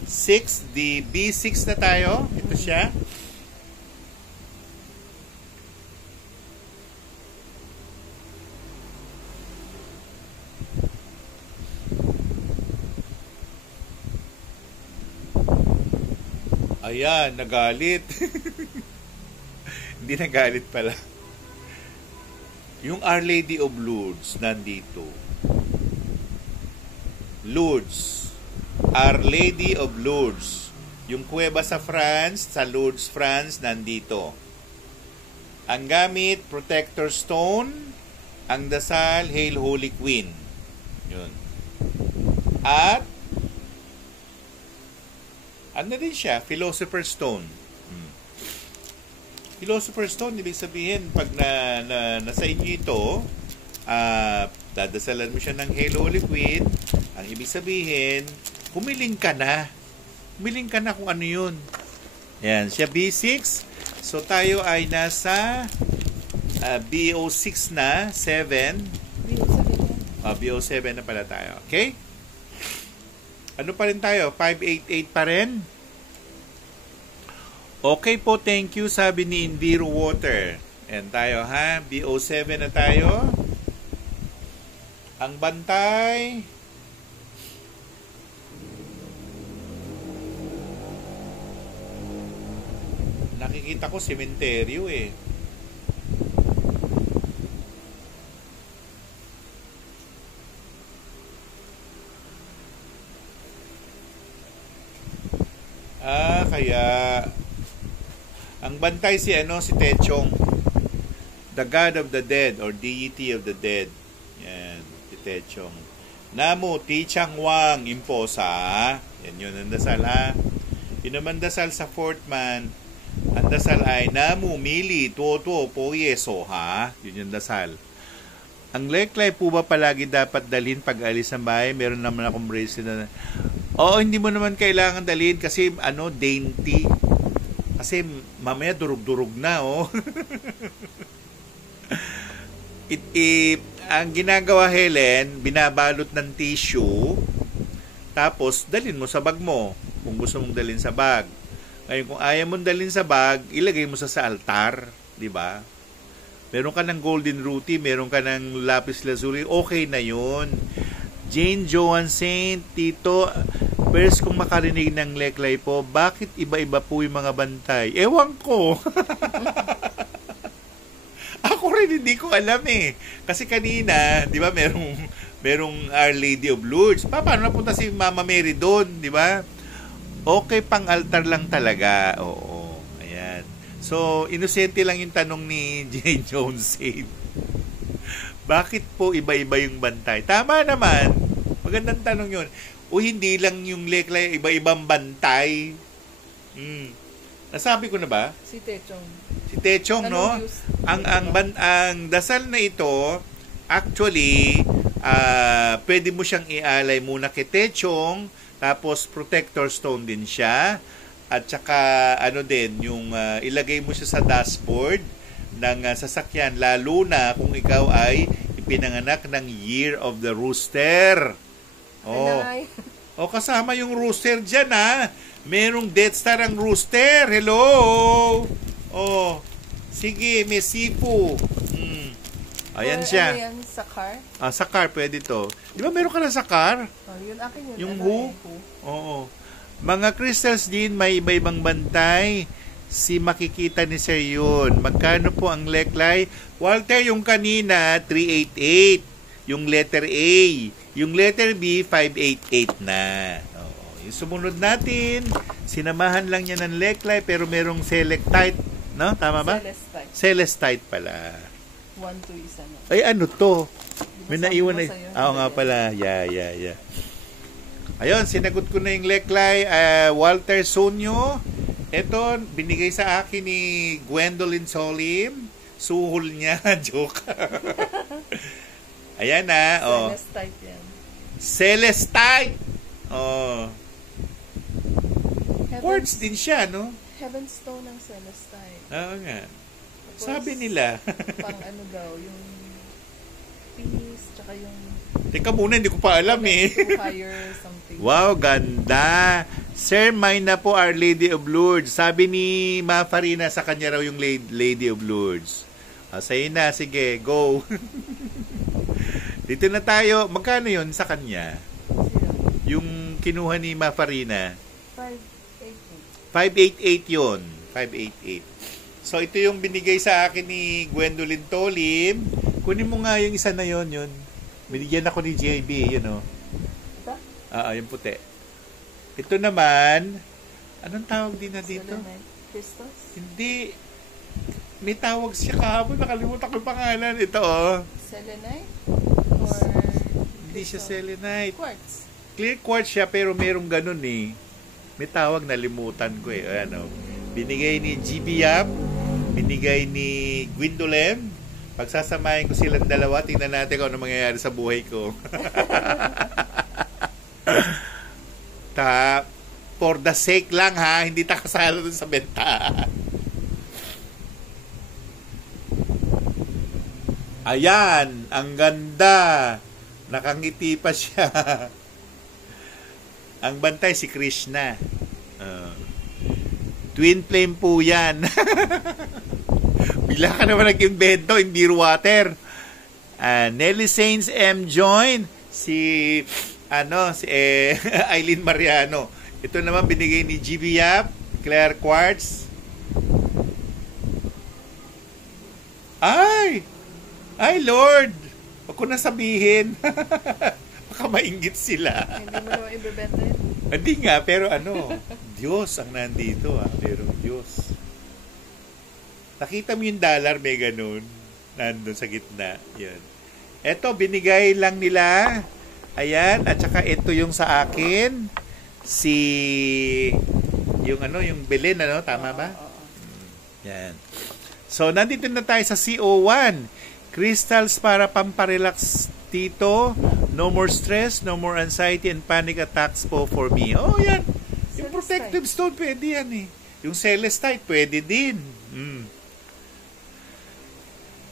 6, di B6 na tayo. Ito siya. Ayan, nagalit. Hindi nagalit pala. Yung Our Lady of Lourdes nandito. Lourdes. Our Lady of Lourdes. Yung kuweba sa France, sa Lourdes, France, nandito. Ang gamit, Protector Stone. Ang dasal, Hail Holy Queen. Yun. At, ano din siya? Philosopher's Stone. Philosopher's Stone, ibig sabihin, pag nasa inyo ito, dadasalan mo siya ng Hail Holy Queen. Ang ibig sabihin, humiling ka na. Humiling ka na kung ano yun. Yan, siya B6. So, tayo ay nasa BO6 na, 7. BO7 na pala tayo. Okay? Ano pa rin tayo? 588 pa rin? Okay po, thank you, sabi ni Enviro Water. Yan tayo, BO7 na tayo. Ang bantay, nakikita ko sementeryo kaya ang bantay si Techong, the God of the Dead or Deity of the Dead. Yan, si Techong. Namu Ti Chang Wang Imposa. Yan yun ang dasal Yun naman dasal sa fourth man. Ang dasal ay Namu Mili Toto Po Yeso Yun yung dasal. Ang leklay po ba palagi dapat dalhin pag alis ng bahay? Meron naman akong bracelet na Oo, hindi mo naman kailangan dalhin kasi dainty. Kasi mamaya durug-durug na Ang ginagawa, Helen, binabalot ng tissue, tapos dalhin mo sa bag mo, kung gusto mong dalhin sa bag. Ngayon, kung ayaw mong dalhin sa bag, ilagay mo sa altar, di ba? Meron ka ng golden rupee, meron ka ng lapis lazuli, okay na yun. Jane Joan Saint, Tito, first kung makarinig ng leklay po, bakit iba-iba po yung mga bantay? Ewan ko. Ako rin hindi ko alam eh. Kasi kanina, di ba, merong Our Lady of Lourdes. Paano napunta si Mama Mary doon, di ba? Okay, pang altar lang talaga. Oo, ayan. So, inosente lang yung tanong ni Jane Jones Saint. Bakit po iba-iba yung bantay? Tama naman. Magandang tanong yun. O hindi lang yung leklay, iba-ibang bantay. Nasabi ko na ba? Si Techong. Si Techong, no? Ang dasal na ito, actually, pwede mo siyang ialay muna kay Techong, tapos protector stone din siya. At saka, yung ilagay mo siya sa dashboard ng sasakyan, lalo na kung ikaw ay ipinanganak ng Year of the Rooster. Oh, kasama yung rooster dyan, ha? Merong Death Star ang rooster. Hello! Oh, sige, may sipo. Ayan siya. Ano yan, sa car? Sa car, pwede to. Di ba meron ka na sa car? Yun akin yun. Yung who? Oo. Mga crystals din, may iba-ibang bantay. Si makikita ni Sir yun. Magkano po ang leklay? Walter, yung kanina, 388. Yung letter A. Yung letter B, 588 na. Oo. Yung sumunod natin, sinamahan lang niya ng leklay, pero merong selectite. No? Tama ba? Celestite. Celestite pala. 1, 2, isa na. Ay, ano to? May naiwan na. Oo nga pala. Yeah. Ayun, sinagot ko na yung leklay. Walter Sonyo. Ito, binigay sa akin ni Gwendolyn Solim. Suhol niya. Joke. Ayan na. Celestite yan. Celestite! Oh. Quartz din siya, no? Heaven's Stone ng Celestite. Oo nga. Sabi nila. Pang ano daw, yung peace, tsaka yung... Teka muna, hindi ko pa alam eh. Higher something. Wow, ganda. Sir, mine na po Our Lady of Lourdes. Sabi ni Ma Farina, sa kanya raw yung Lady of Lourdes. Sa'yo na, sige, go. Dito na tayo. Magkano yun sa kanya? Yung kinuha ni Ma Farina? 588 yun. 588. So, ito yung binigay sa akin ni Gwendolyn Tolim. Kunin mo nga yung isa na yun. Binigyan ako ni JB, yun o. Ito? Yung puti. Ito naman, anong tawag din na dito? Crystals? Hindi. May tawag siya kahapon. Nakalimutan ko yung pangalan. Ito o. Selenite? Or hindi siya selenite. Quartz? Clear quartz siya pero merong ganun eh. May tawag, nalimutan ko eh. Ayan o. Binigay ni GB Yap. Binigay ni Gwendolyn. Pagsasamahin ko silang dalawa, tingnan natin kung ano mangyayari sa buhay ko. For the sake lang ha, hindi ta kasalo dun sa benta. Ayan, ang ganda. Nakangiti pa siya. Ang bantay si Krishna. Twin flame po yan. Bila ka naman nag-invento, hindi water. Nelly Saints M. Join. Si Eileen Mariano. Ito naman binigay ni GB Yap, Claire Quartz. Ay, Lord! Huwag ko na sabihin. Baka mainggit sila. Hindi mo naman ibebenta yun. Hindi nga, pero Diyos ang nandito ha. Merong Diyos. Nakita mo yung dollar, may ganun. Nandun sa gitna. Yan. Ito, binigay lang nila. Ayan. At saka ito yung sa akin. Yung Belen, tama ba? Yan. So, nandito na tayo sa CO1. Crystals para pamparelax dito. No more stress, no more anxiety and panic attacks po for me. Oh, yan. Yung protective stone, pwede yan eh. Yung celestite, pwede din.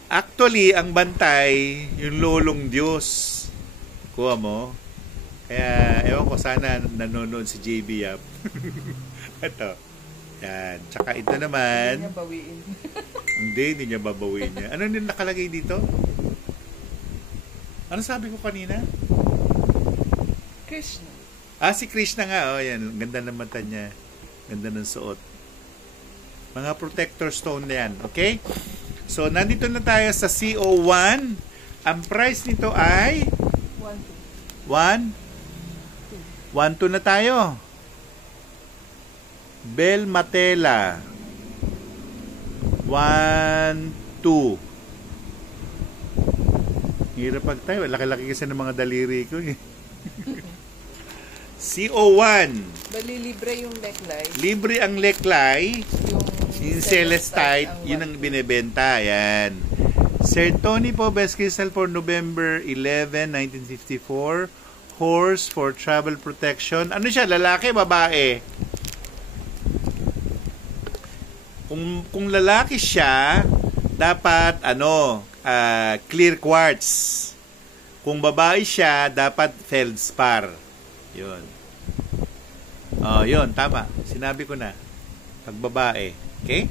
Actually, ang bantay, yung lolong Diyos. Kuha mo. Kaya, ewan ko, sana nanonood si JB Yap. Ito. Yan. Tsaka ito naman. Hindi niya bawiin. Hindi niya babawiin niya. Ano yung nakalagay dito? Ano sabi ko kanina? Krishna. Si Krishna nga. Oh, yan. Ganda ng mata niya. Ganda ng suot. Mga protector stone na yan. Okay? So, nandito na tayo sa CO1. Ang price nito ay 1? 1-2 na tayo. Bel Matela. 1-2. Hirap pag tayo. Laki-laki kasi ng mga daliri ko eh. CO1. Bali, libre yung neckline. Libre ang neckline. Yung Celestite, yun ang binibenta. Yan. Sir Tony po, best crystal for November 11, 1954. Horse for travel protection. Ano siya? Lalaki, babae? Kung lalaki siya, dapat clear quartz. Kung babae siya, dapat feldspar. Yun. Yun, tama. Sinabi ko na. Pag babae. Okay?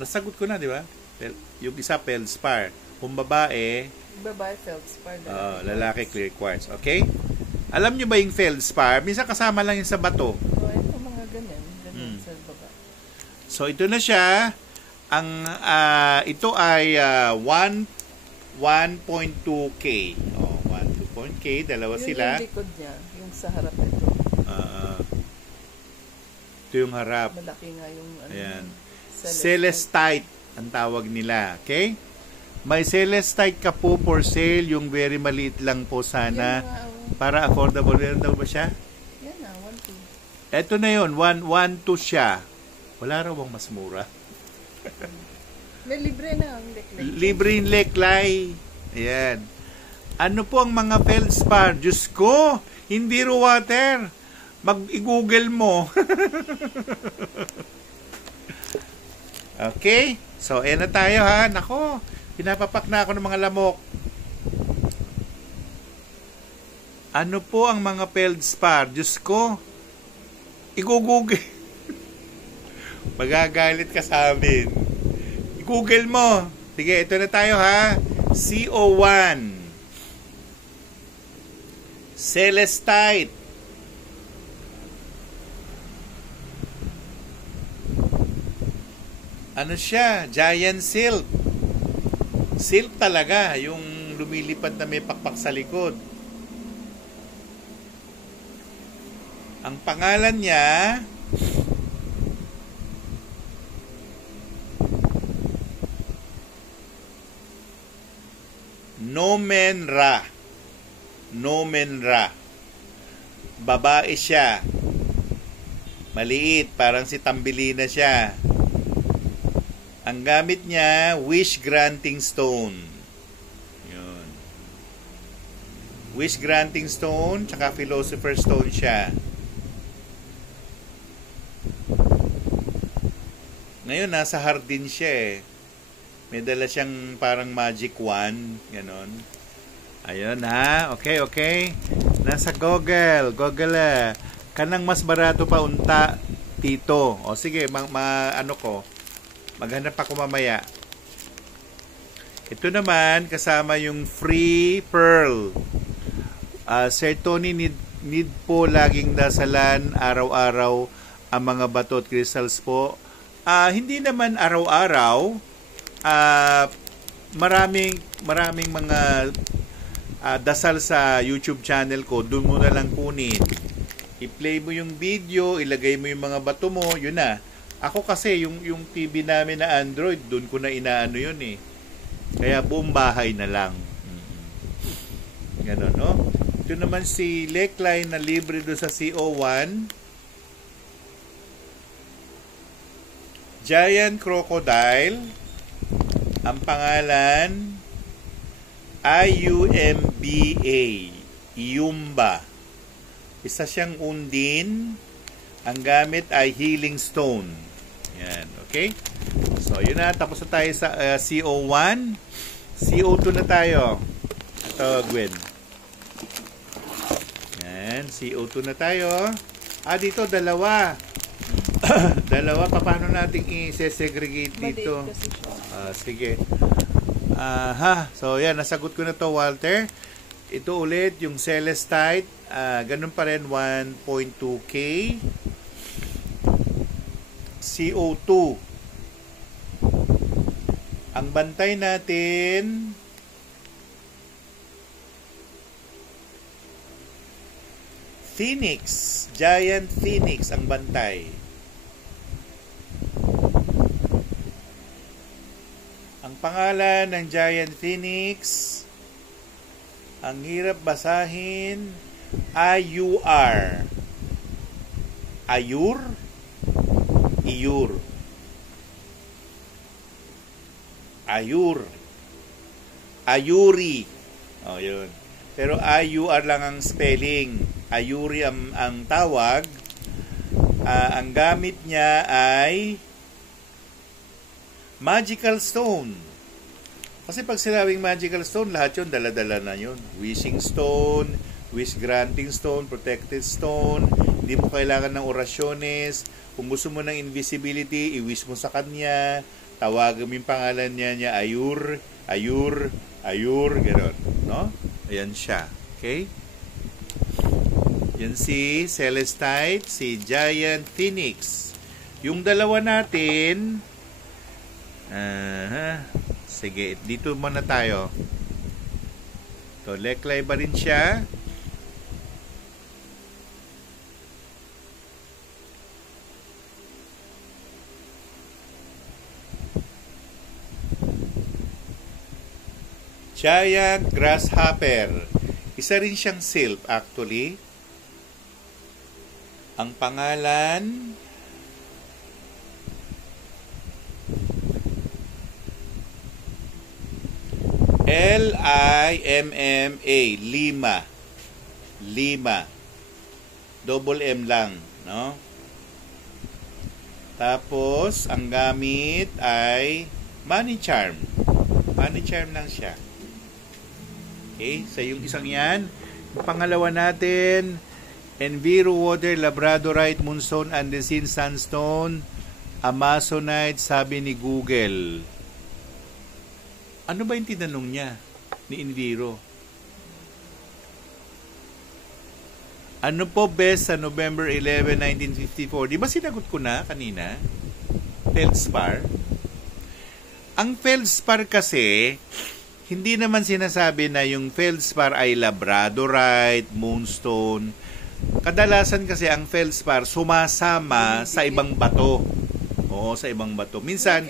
Nasagot ko na, di ba? Yung isa, feldspar. Kung babae, feldspar. Lalaki, clear quartz. Okay? Alam nyo ba yung feldspar? Minsan kasama lang yun sa bato. Ito mga ganyan sa baba. So, ito na siya. Ito ay 1.2K. 1.2K. Dalawa sila. Yung likod niya, yung sa harap ito. Ito yung harap. Malaki nga yung Ayan. Celestite ang tawag nila. Okay? May Celestite ka po for sale. Yung very maliit lang po sana. Para affordable. Meron daw ba siya? Yan na, 1.2. Ito na yun. 1.2 siya. Wala raw bang mas mura? May libre na ang neckline. Libre yung neckline. Ayan. Ano po ang mga feldspar? Diyos ko, hindi raw water. Mag-i-google mo. Okay? So, ayan na tayo ha. Nako, pinapapak na ako ng mga lamok. Ano po ang mga feldspar? Diyos ko, i-google. Magagalit ka sa amin. I-google mo. Sige, ito na tayo ha. CO1. Celestite. Ano siya? Giant silk. Silk talaga. Yung lumilipad na may pakpak sa likod. Ang pangalan niya Nomenra. Nomenra. Babae siya. Maliit, parang si Tambilina siya. Ang gamit niya, wish granting stone. Yun. Wish granting stone, tsaka philosopher stone siya. Ngayon, nasa hardin siya eh. May dala siyang parang magic wand. Ganon. Ayun ha. Okay. Nasa Google. Kanang mas barato pa unta, tito. O sige, maghanap ako mamaya. Ito naman, kasama yung free pearl. Sir Tony, need po laging dasalan araw-araw ang mga bato at crystals po. Hindi naman araw-araw. Maraming mga dasal sa YouTube channel ko. Doon mo na lang kunin. I-play mo yung video, ilagay mo yung mga bato mo, yun na. Ako kasi, yung TV namin na Android, doon ko na inaano yun eh. Kaya buong bahay na lang. Ganon, no? Ito naman si neckline na libre doon sa CO1. Giant crocodile. Ang pangalan, IUMBA. Iumba. Isa siyang undin. Ang gamit ay healing stone. Yan, okay? So, yun na. Tapos na tayo sa CO1. CO2 na tayo. Ito, Gwen. Yan. CO2 na tayo. Dito, dalawa. Dalawa. Paano natin i-segregate dito? Sige. So, yan. Nasagot ko na to, Walter. Ito ulit, yung celestite. Ganun pa rin, 1.2K. CO2. Ang bantay natin, Phoenix. Giant Phoenix ang bantay. Ang pangalan ng Giant Phoenix, ang hirap basahin, AUR. Ayur? Iyur. Ayur. Ayuri. Yun. Pero AUR lang ang spelling. Ayuri ang tawag. Ang gamit niya ay magical stone. Kasi pag sinabing magical stone, lahat yun, dala-dala na yun. Wishing stone, wish granting stone, protected stone. Hindi mo kailangan ng orasyones. Kung gusto mo ng invisibility, i-wish mo sa kanya. Tawagan mo yung pangalan niya, Ayur, Ayur, Ayur, gano'n. No? Ayan siya. Okay? Yan si Celestite, si Giant Phoenix. Yung dalawa natin, sige, dito muna tayo. To, leklay ba rin siya? Giant grasshopper. Isa rin siyang sylph actually. Ang pangalan L-I-M-M-A. Lima. Double M lang, no? Tapos ang gamit ay money charm. Money charm lang siya. Okay, sa yung isang yan. Yung pangalawa natin, Enviro Water, Labradorite, Moonstone, Andesine, Sandstone, Amazonite, sabi ni Google. Ano ba yung tinanong niya ni Enviro? Ano po best sa November 11, 1954? Di ba sinagot ko na kanina? Feldspar. Ang feldspar kasi, hindi naman sinasabi na yung feldspar ay Labradorite, Moonstone. Kadalasan kasi ang feldspar sumasama sa ibang bato. Oo, sa ibang bato. Minsan,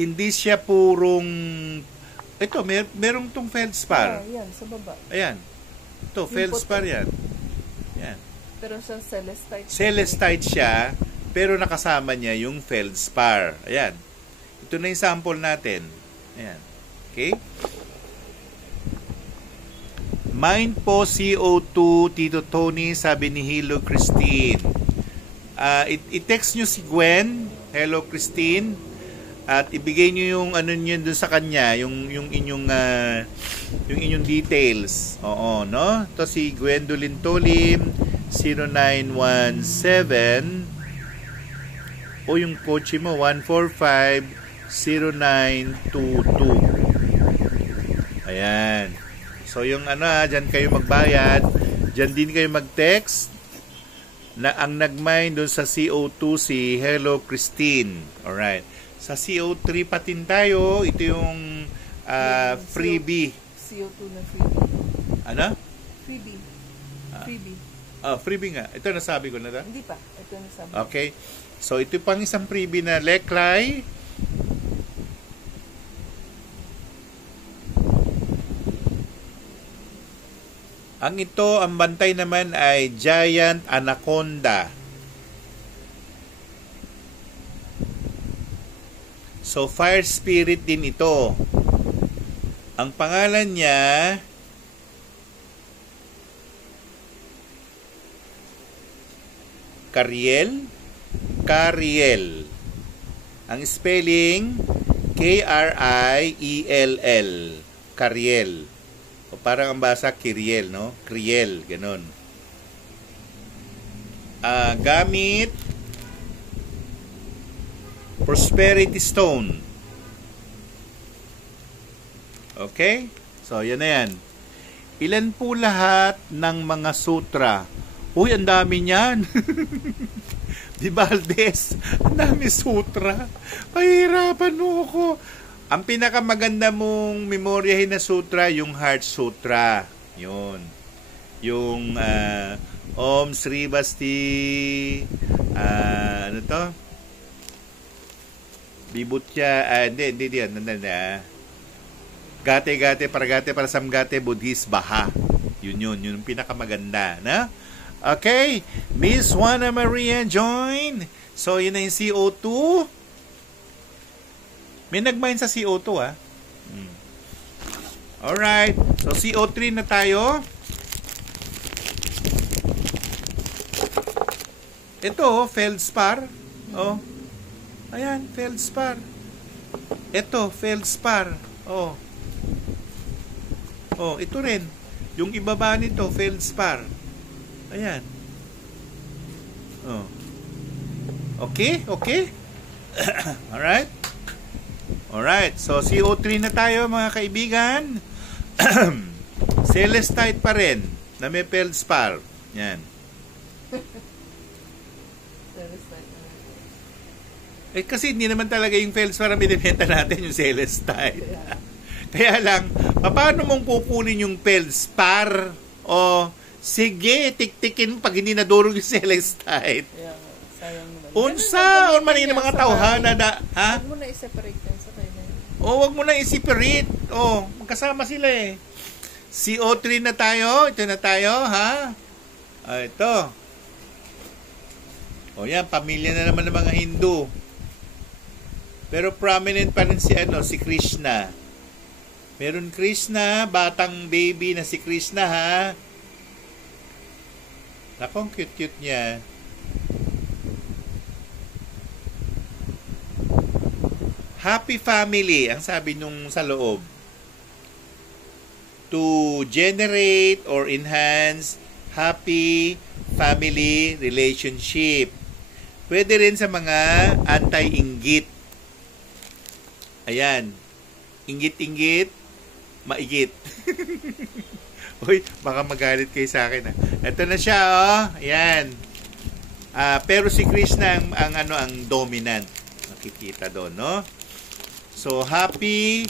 hindi siya purong... Ito, merong tong feldspar. Yan, sa baba. Ayan. Ito, feldspar yan. Yan. Pero sa celestite. Celestite siya, pero nakasama niya yung feldspar. Ayan. Ito na yung sample natin. Ayan. Okay? Mind po CO2, Tito Tony, sabi ni Hello Christine. I-text nyo si Gwen, Hello Christine, at ibigay nyo yung ano nyo dun sa kanya, yung inyong details. Oo, no? Ito si Gwendolyn Tolim, 0917, o yung kotse mo, 145-0922. Ayan. So, yung dyan kayo magbayad, dyan din kayo mag-text, na ang nag-mine doon sa CO2 si Hello Christine. Alright. Sa CO3 patin tayo, ito yung freebie. CO2 na freebie. Ano? Freebie. Freebie. Freebie nga. Ito nasabi ko na ba? Hindi pa. Ito nasabi. Okay. So, ito pang isang freebie na leklay. Ang ito, ang bantay naman ay Giant Anaconda. So, fire spirit din ito. Ang pangalan niya, Cariel. Ang spelling, K-R-I-E-L-L. Kariel. O parang ang basa, Kiriel, no? Kriel, ganun. Gamit, Prosperity Stone. Okay? So, yan na yan. Ilan po lahat ng mga sutra? Uy, ang dami niyan. Di Valdez, ang dami sutra. Pahirapan mo ako. Ang pinakamaganda mong memoryahin na sutra, yung Heart Sutra. Yun. Yung Om Sri Basti, ano to? Bibutya, hindi yan. Gate para samgate Buddhist Baha. Yun yung pinakamaganda, na? Okay, Miss Juana Maria join. So, yun na yung CO2. May nag-mine sa CO2, Alright, so CO3 na tayo. Ito, feldspar. Oh. Ayan, feldspar. Ito, feldspar. Oh. Oh, ito rin. Yung ibaba nito, feldspar. Ayan. Oh. Okay? Alright? Alright. So, CO3 na tayo, mga kaibigan. Celestite pa rin, na may feldspar. Yan. Kasi hindi naman talaga yung feldspar ang binibenta natin, yung celestite. Kaya lang, paano mong kukunin yung feldspar? O, sige, tiktikin pag hindi nadurog yung celestite. Sayang naman. Unsa, man yung mga tawhana na, ha? Huwag mo na i-separate yan sa kanya. Huwag mo na i-separate. Magkasama sila eh. CO3 na tayo. Ito na tayo, ha? Ito. Yan, pamilya na naman ng mga Hindu. Pero prominent pa rin si Krishna. Meron Krishna, batang baby na si Krishna, ha? Nakong cute-cute niya. Happy family, ang sabi nung sa loob. To generate or enhance happy family relationship. Pwede rin sa mga anti-inggit. Ayan. Inggit-inggit, maigit. Uy, baka magalit kayo sa akin. Ito na siya, Ayan. Pero si Krishna ang dominant. Nakikita doon, no? So, happy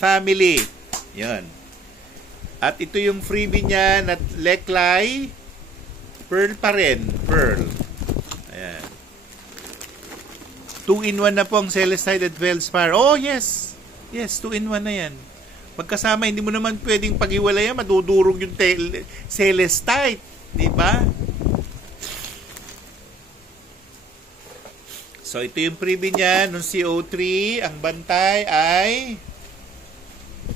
family. Yan. At ito yung freebie niya na Leklay. Pearl pa rin. Pearl. Ayan. 2-in-1 na po ang Celestite at Feldspar. Oh, yes. Yes, 2-in-1 na yan. Magkasama, hindi mo naman pwedeng pag-iwalayan, madudurog yung Celestite. Diba? So, ito yung freebie niya nung CO3. Ang bantay ay...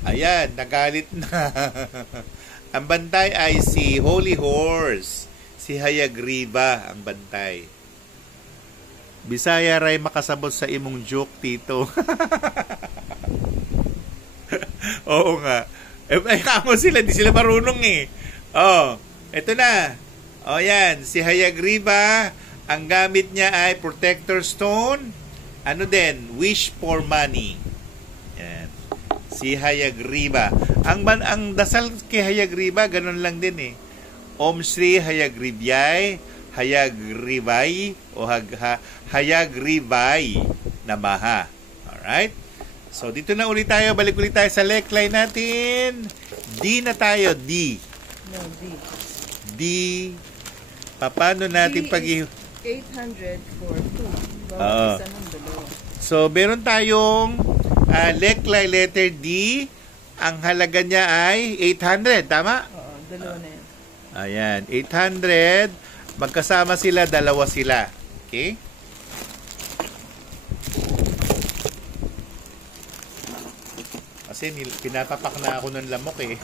Ayan, nagalit na. Ang bantay ay si Holy Horse. Si Hayagriva ang bantay. Bisaya ray makasabot sa imong joke, Tito. Oo nga. Kamo sila, di sila marunong eh. Ito na. Yan, si Hayagriva, ang gamit niya ay Protector Stone. Ano din? Wish for money. Yan. Si Hayagriva. Ang dasal kay Hayagriva, ganun lang din eh. Om Sri Hayagrivay, Hayagrivay, o Hayagrivay Namaha. Alright? So, dito na ulit tayo. Balik ulit tayo sa Leklay natin. D na tayo. D. No, D. D. Paano natin D pag... 800 for 2. Oo. Isa ng dalawa. So, meron tayong Leklay letter D. Ang halaga niya ay 800. Tama? Oo, dalawa na yan. Ayan. 800. Magkasama sila, dalawa sila. Okay? Kasi pinatapak na ako ng lamok eh.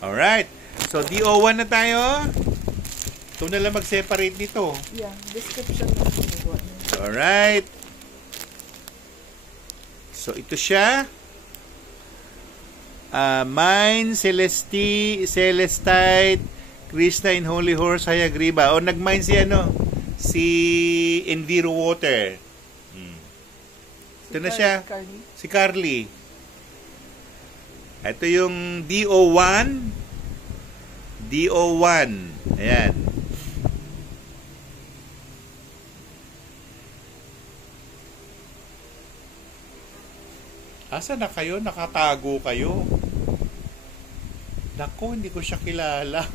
Alright. So, DO1 na tayo. Ito na lang mag-separate nito. Yeah, description na magawa niya. Alright. So, ito siya. Mine, Celestite, Krishna in Holy Horse, Hayagriba. O, nag-mine si si Enviro Water. Ito na siya. Si Carly. Ito yung DO1. DO1. Ayan. Asa na kayo? Nakatago kayo. Naku, hindi ko siya kilala.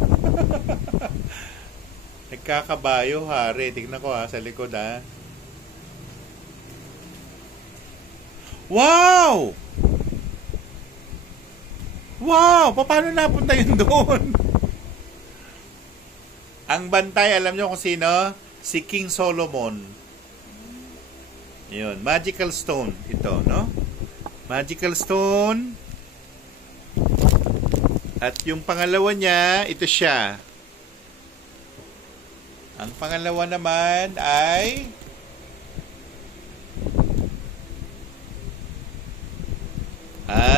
Nagkakabayo, hari. Tignan ko sa likod Wow! Wow! Paano napunta yun doon? Ang bantay, alam nyo kung sino? Si King Solomon. Yun. Magical stone. Ito, no? Magical stone. At yung pangalawa niya, ito siya. Ang pangalawa naman ay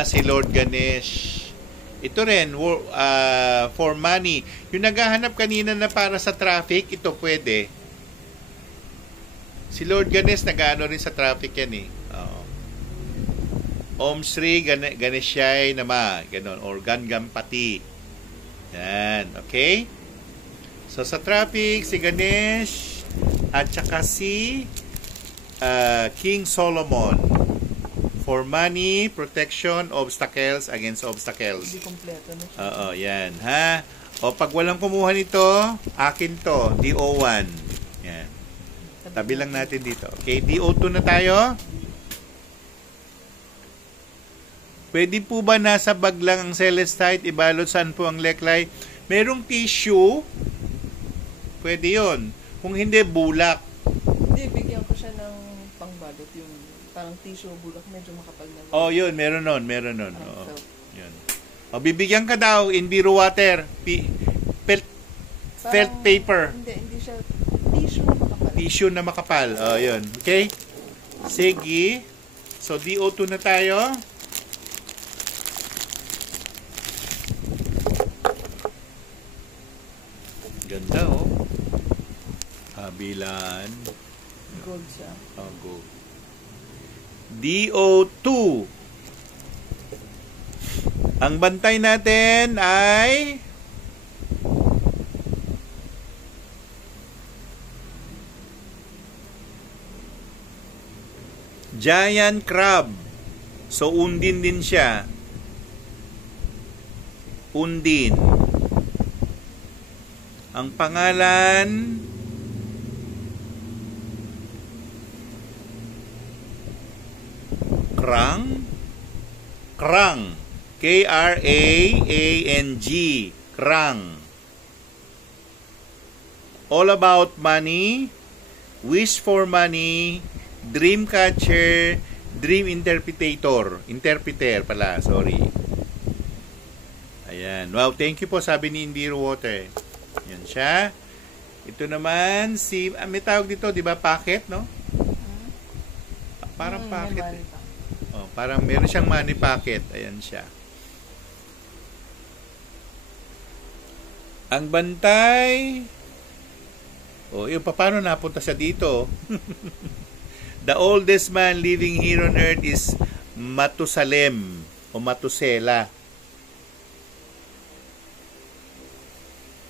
si Lord Ganesh. Ito rin, for money. Yung naghahanap kanina na para sa traffic, ito pwede. Si Lord Ganesh, nag-ano rin sa traffic yan Om Sri Ganeshai Nama, ganon, or Gangampati. Yan, okay? So, sa traffic, si Ganesh at saka si King Solomon. For money, protection, obstacles, against obstacles. Hindi kompleto na siya. Oo, yan, ha? O, pag walang kumuha nito, akin to, DO1. Yan. Tabi lang natin dito. Okay, DO2 na tayo. Pwede po ba nasa bag lang ang Celestite? Ibalot saan po ang leklay? Merong tissue. Pwede yon. Kung hindi, bulak. Hindi, bigyan ko siya ng pangbalot. Yung parang tissue bulak, medyo makapal na. Oh, yun. Meron nun. Oo. Yun. O, bibigyan ka daw in Enviro Water. Felt paper. Hindi siya. Tissue na makapal. Tissue na makapal. O, yun. Okay? Sige. So, DO2 na tayo. Ganda, Kabilaan. Gold siya. Gold. DO2. Ang bantay natin ay giant crab. So, undin din siya. Undin. Ang pangalan Krang. Krang. Krang. All about money, wish for money, dream catcher, dream interpreter pala, sorry. Ayan. Wow, thank you po, sabi ni Enviro Water. Yan siya. Ito naman, may tawag dito, di ba, packet, no? Parang packet. Parang meron siyang money packet. Ayan siya. Ang bantay. Yun, paano napunta siya dito? The oldest man living here on earth is Matusalem o Matusela.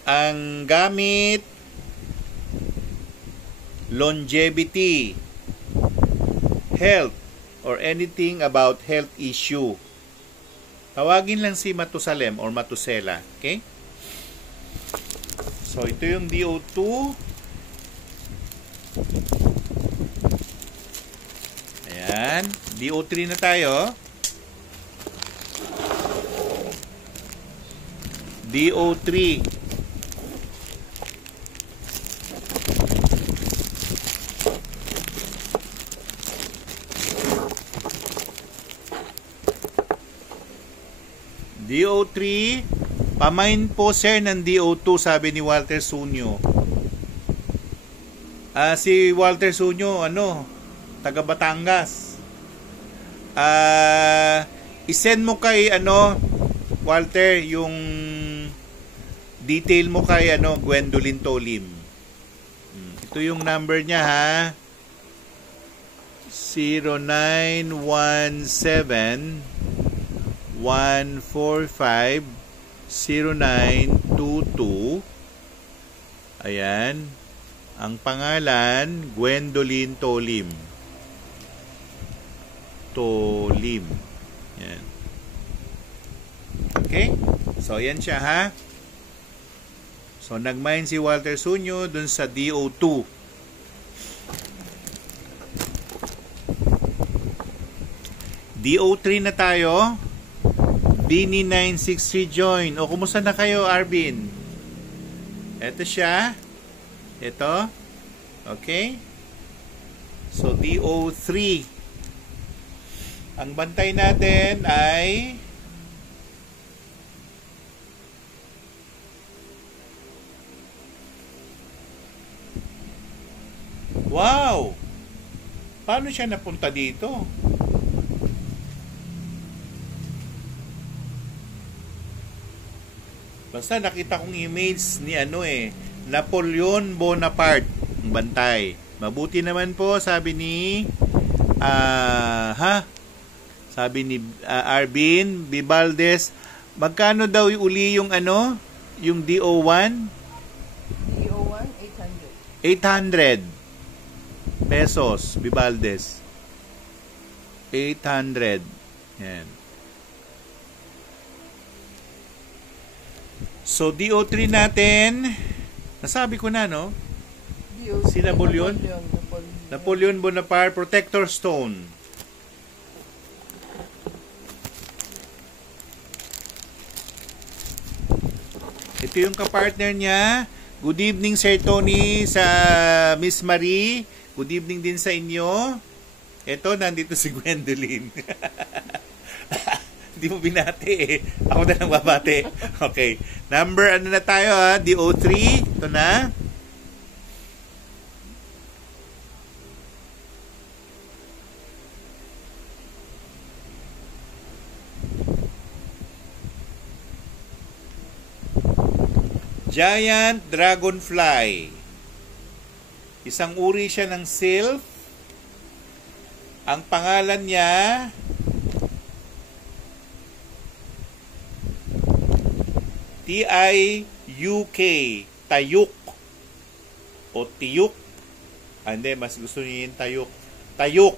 Ang gamit, longevity, health, or anything about health issue. Tawagin lang si Matusalem or Matusela. Okay? So, ito yung DO2. Ayan. DO3 na tayo. DO3. DO3, pamain po sir ng DO2, sabi ni Walter Sunyo. Si Walter Sunyo, taga Batangas. I-send mo kay Walter, yung detail mo kay Gwendolyn Tolim. Ito yung number niya, ha. 0917-145-0922. Ayan. Ang pangalan, Gwendolyn Tolim. Yan. Okay? So, yan siya, ha? So, nag-mine si Walter Sunyo dun sa DO2. DO3 na tayo. Bini 963 join. O, kumusta na kayo, Arvin? Ito siya. Ito. Okay? So, DO3. Ang bantay natin ay wow! Paano siya napunta dito? Basta nakita kong image ni Napoleon Bonaparte ang bantay. Mabuti naman po, sabi ni sabi ni Arvin Bibaldes, magkano daw uli yung yung DO1? DO1 800 pesos, Bibaldes. 800. Yan. So DO3 natin, nasabi ko na, no? Si Napoleon Bonaparte Protector Stone. Ito yung kapartner niya. Good evening, Sir Tony, sa Miss Marie. Good evening din sa inyo. Ito, nandito si Gwendolyn. Hindi mo binati eh. Ako na lang babati. Okay. Number, na tayo ha? DO3. Ito na. Giant Dragonfly. Isang uri siya ng sylph. Ang pangalan niya T-I-U-K. Tayuk. O Tiyuk. Hindi, mas gusto niya yung Tayuk. Tayuk.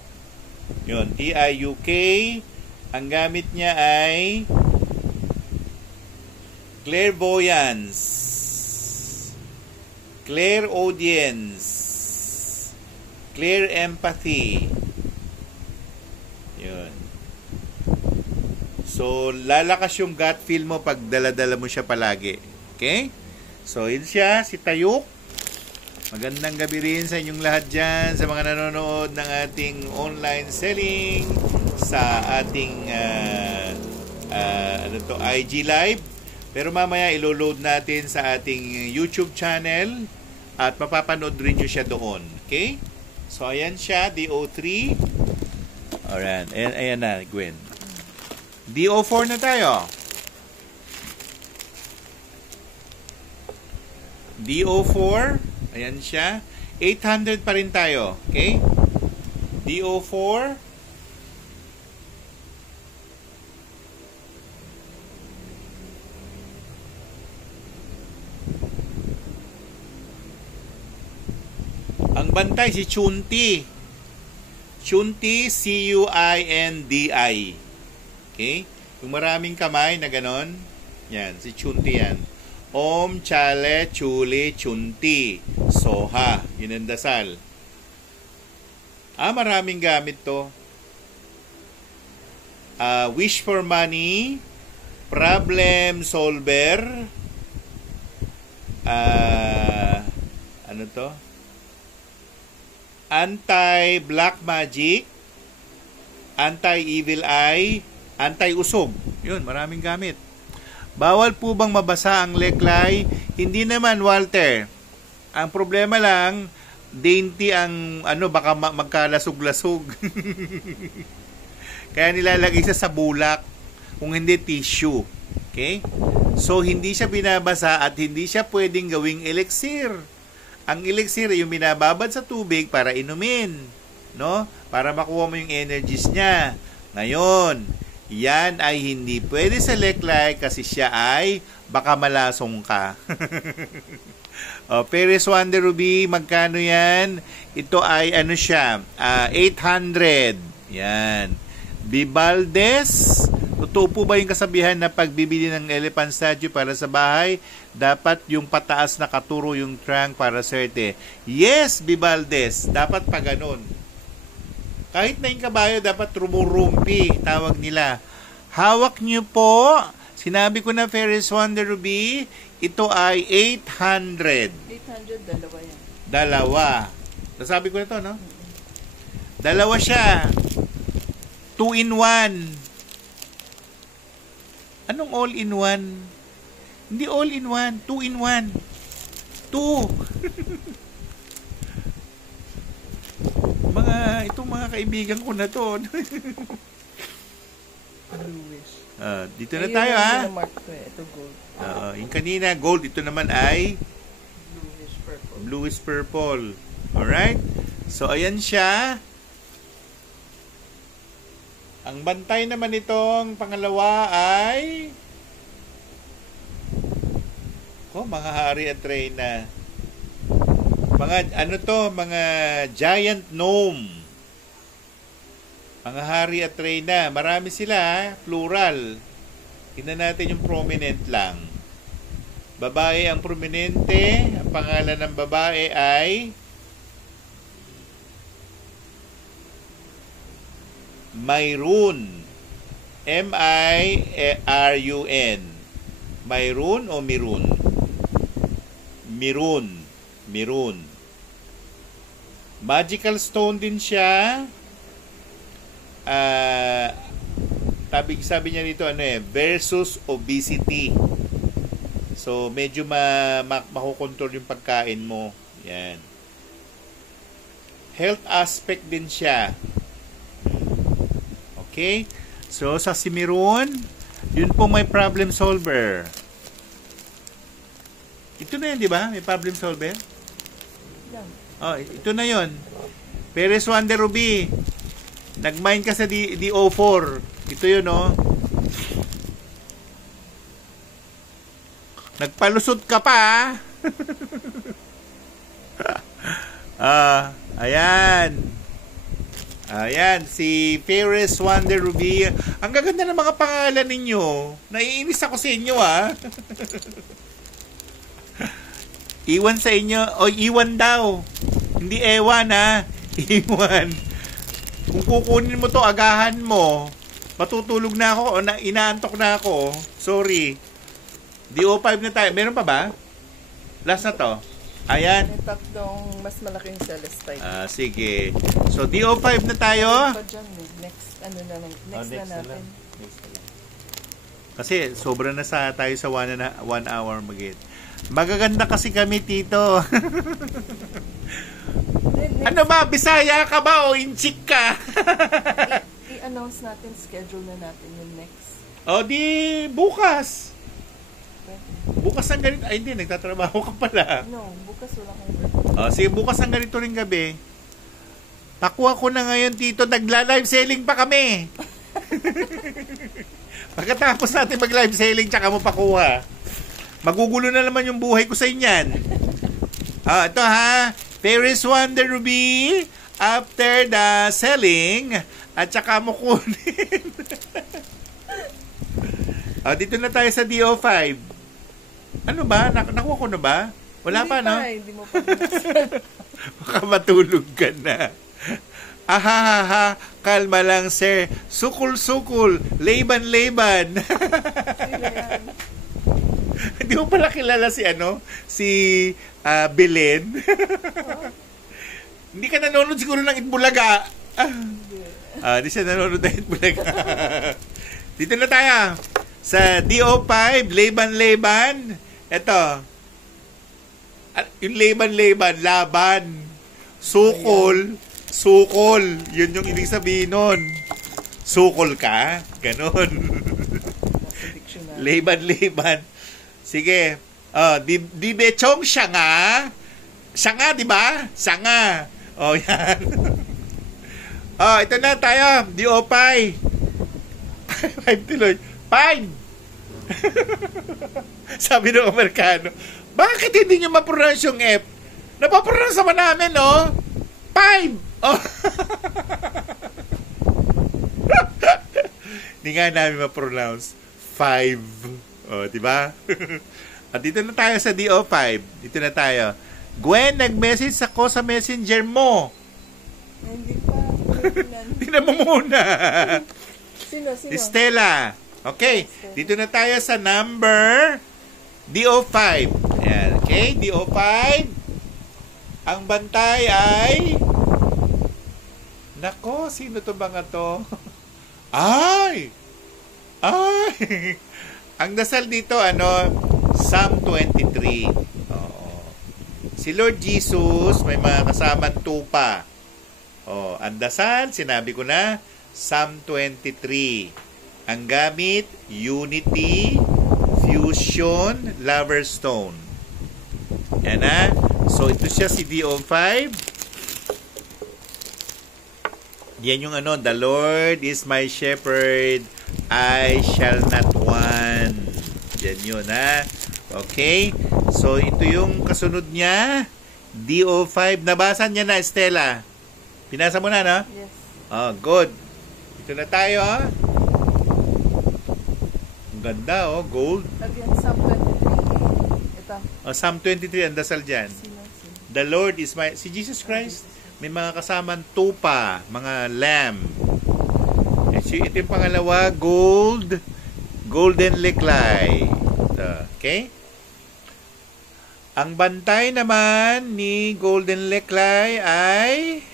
Yun, T-I-U-K. Ang gamit niya ay clairvoyance. Clear audience, clear empathy. Yun. So, lalakas yung gut feel mo pag dala-dala mo siya palagi. Okay? So, yun siya, si Tayuk. Magandang gabi rin sa inyong lahat dyan, sa mga nanonood ng ating online selling, sa ating IG Live. Pero mamaya ilo-load natin sa ating YouTube channel. At mapapanood rin nyo siya doon. Okay? So, ayan siya. DO3. Alright. Ayan na, Gwen. DO4 na tayo. DO4. Ayan siya. 800 pa rin tayo. Okay? DO4. Ang bantay si Chunti. Chunti, C-U-I-N-D-I. Okay? Yung maraming kamay na ganon. Yan, si Chunti yan. Om, Chale, Chuli, Chunti. Soha. Yun ang dasal. Maraming gamit to. Wish for money. Problem solver. Ano to? Anti-black magic, anti-evil eye, anti-usog. Yun, maraming gamit. Bawal po bang mabasa ang leklay? Hindi naman, Walter. Ang problema lang, dainty ang baka magkalasog-lasog. Kaya nilalagay siya sa bulak, kung hindi tissue. Okay? So hindi siya binabasa at hindi siya pwedeng gawing elixir. Ang elixir ay yung binababad sa tubig para inumin, no? Para makuha mo yung energies niya. Ngayon, yan ay hindi pwede sa leklay kasi siya ay baka malasong ka. Perez Wonder Ruby, magkano yan? Ito ay siya, 800. Yan. Bibaldes, totoo po ba yung kasabihan na pagbibili ng elephant statue para sa bahay, dapat yung pataas na katuro yung trunk para swerte? Yes, Bibaldes, dapat pa ganun. Kahit na yung kabayo, dapat rumurumpi, tawag nila. Hawak niyo po, sinabi ko na Ferris Wonder Ruby, ito ay 800. 800, dalawa yan. Dalawa. Nasabi ko na to, no? Dalawa siya. 2-in-1. Anong all-in-one? Hindi all-in-one. 2-in-1. 2. Itong mga kaibigan ko na to. Bluish. Dito na tayo, ha? Ito gold. Yung kanina, gold. Ito naman ay Bluish purple. Bluish purple. Alright? So, ayan siya. Ang bantay naman itong pangalawa ay mga hari at reyna. Mga giant gnome. Mga hari at reyna. Marami sila, plural. Tingnan natin yung prominent lang. Babae ang prominente. Ang pangalan ng babae ay Mayroon. M-I-R-U-N. Mayroon o Mirun? Mirun. Magical stone din siya. Sabi niya dito versus obesity. So medyo makokontrol yung pagkain mo. Yan. Health aspect din siya. Okay? So sa Mirun, yun po may problem solver. Ito na yun, di ba? May problem solver? Ito na yun. Perez Wonder Ruby. Nag-mine ka sa DO4. Ito yun, Nagpalusot ka pa, ayan. Ayan, si Perez Wonder Ruby. Ang gaganda ng mga pangalan ninyo. Naiinis ako sa inyo, Iwan sa inyo. Iwan daw. Hindi ewan, Iwan. Kung kukunin mo to, agahan mo. Matutulog na ako o inaantok na ako. Sorry. DO5 na tayo. Meron pa ba? Last na to. Ayan. May tatlong mas malaking celestite. Sige. So, DO5 na tayo. Next na natin. Kasi, sobra na tayo sa 1 hour magit. Magaganda kasi kami, Tito. Ano ba? Bisaya ka ba o inchik ka? I-announce natin, schedule na natin yung next. Di bukas. Bukas ng ganito. Ay, hindi. Nagtatrabaho ka pala. No, bukas wala kang sige, bukas ng ganito rin gabi. Pakuha ko na ngayon, Tito. Nagla-live selling pa kami. Pagkatapos natin mag-live selling, tsaka mo pakuha. Magugulo na naman yung buhay ko sa inyan. Ito Perez Wonder Ruby, after the selling, at saka mo kunin. Dito na tayo sa DO5. Ano ba? Nakuha ko na ba? Wala pa, no? Hindi mo pa. Baka matulog ka na. Kalma lang, sir. Sukul-sukul. Leban-leban. Hindi mo pala kilala si Belen. Hindi ka nanonood siguro ng Itbulaga. Hindi siya nanonood ng Itbulaga. Dito na tayo. Sa DO5, Leban-leban. Ito. Yung Leban-leban, laban. Sukol. Sukol. Yun yung ibig sabihin nun. Sukol ka? Ganon. Liban. Sige. Di bechong siya nga. Siya nga, di ba? Siya nga. Yan. Ito na tayo. Di-opay. 5 tuloy. 5! Sabi ng Amerikano, bakit hindi nyo ma-pronounce yung F? Napapronounce naman namin, no? 5! Hindi nga namin ma-pronounce 5. Diba? At dito na tayo sa DO5. Dito na tayo. Gwen, nag-message ako sa messenger mo. Hindi pa. Tingnan mo muna. Sino? Stella. Okay. Dito na tayo sa number DO5. Ayan. Okay. DO5. Ang bantay ay... Nako, sino to mga to? Ay! Ang dasal dito, Psalm 23. Oo. Si Lord Jesus, may mga kasamang tupa. Ang dasal, sinabi ko na, Psalm 23. Ang gamit, Unity, Fusion, Lover Stone. Yan na. So, ito siya si DO5. Yan yung the Lord is my shepherd, I shall not want. Yan yun, ha. Okay? So, ito yung kasunod niya. DO5. Nabasa niya na, Stella. Pinasa mo na, no? Yes. Good. Ito na tayo, ha. Ang ganda, gold. Again, Psalm 23. Ito. Psalm 23, ang dasal dyan. Sino? The Lord is my... Si Jesus Christ, may mga kasamang tupa, mga lamb. Ito yung pangalawa, gold. Golden liklay. Okay? Ang bantay naman ni Golden Liklay ay...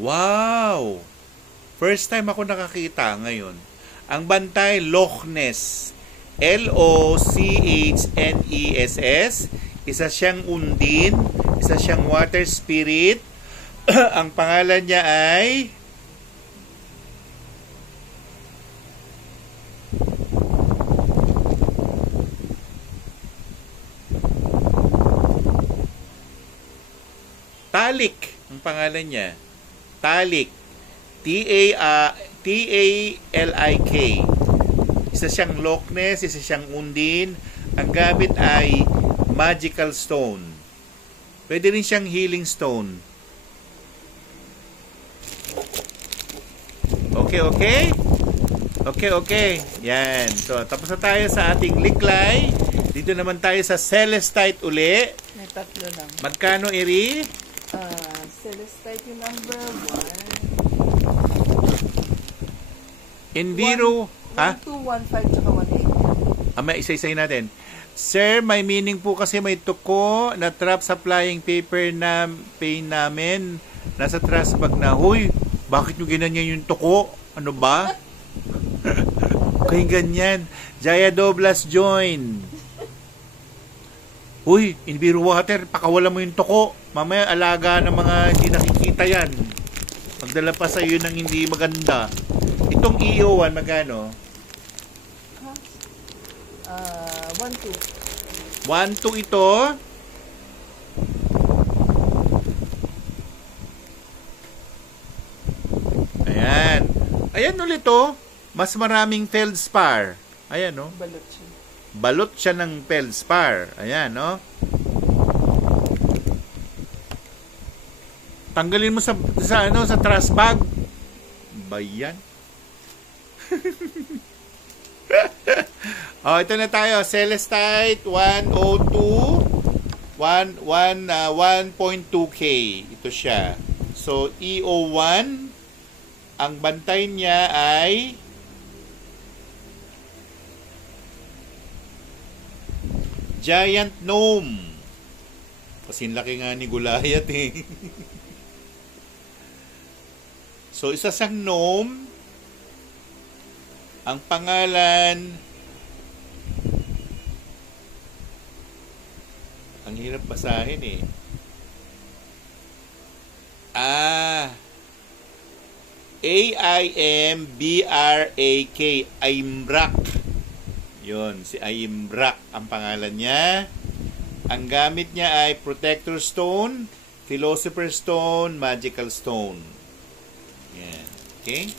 Wow! First time ako nakakita ngayon. Ang bantay, Loch Ness. L-O-C-H-N-E-S-S. Isa siyang undin. Isa siyang water spirit. Ang pangalan niya ay... Talik. Ang pangalan niya. Talik. T-A-L-I-K. Isa siyang Loch Ness, isa siyang undin. Ang gamit ay magical stone. Pwede rin siyang healing stone. Okay? Okay. Yan. So, tapos na tayo sa ating liklay. Dito naman tayo sa celestite uli. May tatlo lang. Magkano, Iri? Celestite yung number 1. Enviro. 1, 2, 1, 5, tsaka 1, 8. May isa-isay natin. Sir, may meaning po kasi may tuko na trap sa flying paper na pain namin. Nasa trash bag na. Huy, bakit nyo ginanyan yung tuko? Ano ba? Kaya ganyan. Jaya Doblas join. Huy, Enviro Water, pakawala mo yung tuko. Mamaya alaga ng mga hindi nakikita yan. Magdala pa sa iyo ng hindi maganda. Itong EO1, magkano? 1, 2. 1, 2 ito. Ayan. Ayan ulit to. Mas maraming feldspar. Ayan, no? Balot siya. Balot siya ng feldspar. Ayan, no? Tanggalin mo sa trash bag. Bayan. Ito na tayo. Celestite 102 1.2K. Ito siya. So, EO1 ang bantay niya ay Giant Gnome. Kasing laki nga ni Goliath eh. So, isa siyang gnome. Ang pangalan Ang hirap basahin eh. A-I-M-B-R-A-K. Aimrak. Yun, si Aimrak ang pangalan niya. Ang gamit niya ay Protector Stone, Philosopher's Stone, Magical Stone. Yan. Okay?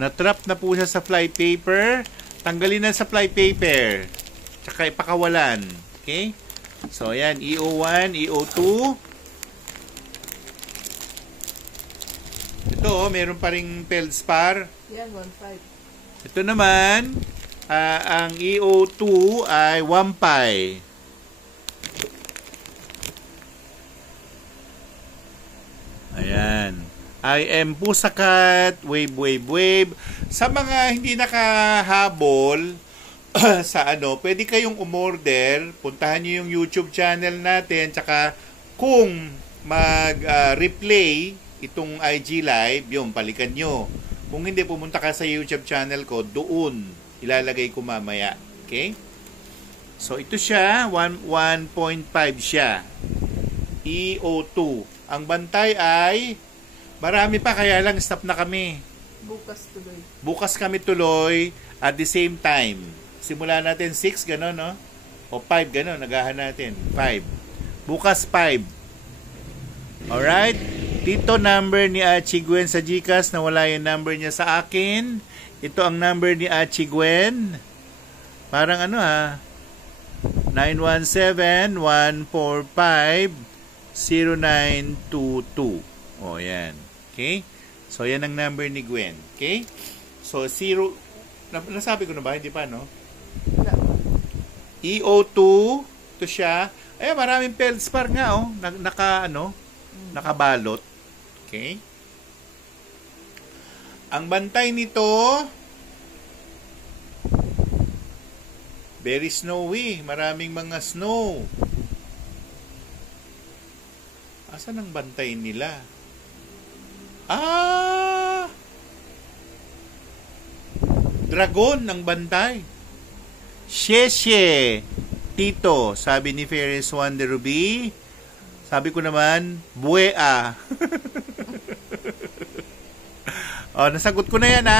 Natrap na po siya sa fly paper. Tanggalin na sa fly paper. Tsaka ipakawalan. Okay? So, ayan. EO1, EO2. Ito, meron pa ring feldspar. Yan, 1.5. Ito naman, ang EO2 ay 1.5. Ayan. I am Pusakat, wave, wave, wave. Sa mga hindi nakahabol sa pwede kayong umorder. Puntahan nyo yung YouTube channel natin. Tsaka kung mag-replay itong IG Live, yung palikan nyo. Kung hindi, pumunta ka sa YouTube channel ko, doon ilalagay ko mamaya. Okay? So, ito siya. 1.5 siya. EO2. Ang bantay ay marami pa, kaya lang stop na kami. Bukas tuloy. Bukas kami tuloy at the same time. Simula natin 6, gano'n, no? O 5, gano'n. Nagahan natin. 5. Bukas 5. Alright? Dito number ni Achi Gwen sa GCash na wala yung number niya sa akin. Ito ang number ni Achi Gwen. Parang 917-145-0922. O, yan. Okay? So, yan ang number ni Gwen. Okay? So, 0... Nasabi ko na ba? Hindi pa, no? EO2. Ito siya. Ay, maraming feldspar nga, oh. Nakabalot. Okay? Ang bantay nito, very snowy. Maraming mga snow. Asan ang bantay nila? Dragon ang bantay. Sheshe. Tito, sabi ni Ferris Wonder Ruby. Sabi ko naman, buwea. O, nasagot ko na yan,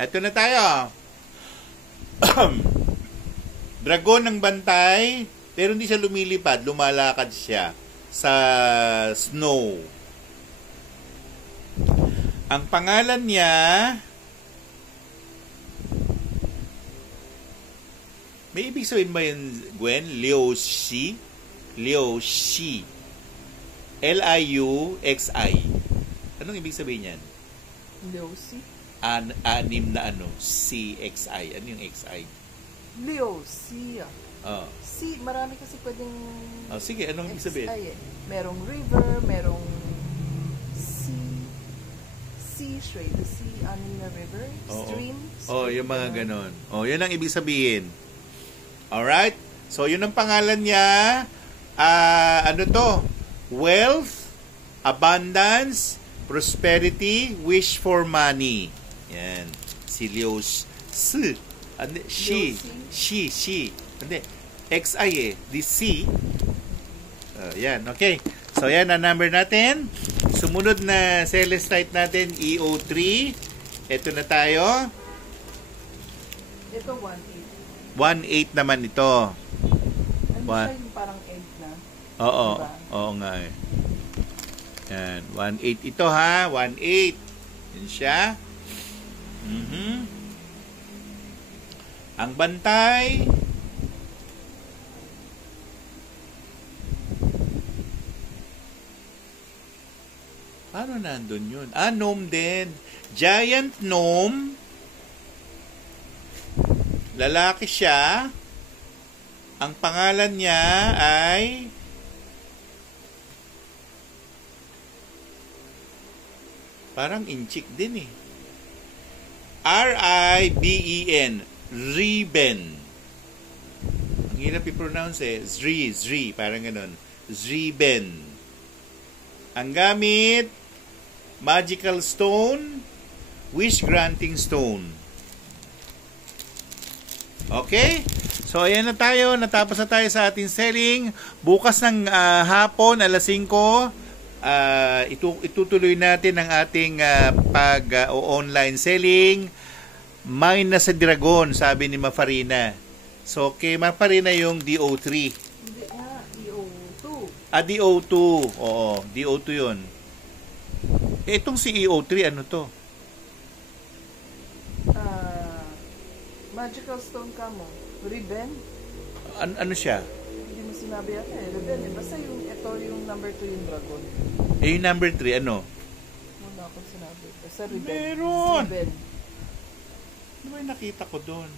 Ito na tayo. Dragon ang bantay, pero hindi siya lumilipad, lumalakad siya sa snow. Ang pangalan niya, may ibig sabihin ba yun, Gwen? Liu Xi. L-I-U-X-I. Anong ibig sabihin yan? Liu Xi? Anim na C-X-I. Ano yung X-I? Liu Xi. Oh. Si, marami kasi pwedeng... Oh, sige, anong ibig sabihin? Merong river, merong sea, the sea, anim na river, stream. Yung mga ganon. Yun ang ibig sabihin. Alright? So, yun ang pangalan niya. Wealth, abundance, prosperity, wish for money. Yan. Si Liu Xi. She. Hindi. X-I The C. Yan. Okay. So, yan ang number natin. Sumunod na celestite natin, EO3. Ito na tayo. Ito, 1.8. 1.8 naman ito. Ano siya yung parang egg na? Oo. Diba? Oo nga eh. Yan. 1.8 ito ha. 1.8. Yan siya. Ang bantay. Paano nandun yun? Gnome din. Giant gnome. Lalaki siya. Ang pangalan niya ay parang inchik din eh. R-I-B-E-N. Riben. Ang hirap i-pronounce eh. Zri. Parang ganun. Zriben. Ang gamit, magical stone, wish granting stone. Okay? So, ayan na tayo. Natapos na tayo sa ating selling. Bukas ng hapon, alas 5, itutuloy natin ang ating online selling. Mine na sa Dragon, sabi ni Mafarina. So, kay Mafarina yung DO3. Hindi nga, DO2. DO2. Oo, DO2 yun. Itong si EO3, ano to? Magical Stone ka mo. Ribbon? Ano siya? Hindi mo sinabi yata eh. Ribbon eh. Basta ito yung number 2 yung dragon. Yung number 3, ano? Wala akong sinabi. Basta ribbon. Meron! Ribbon. Ano ba yung nakita ko doon?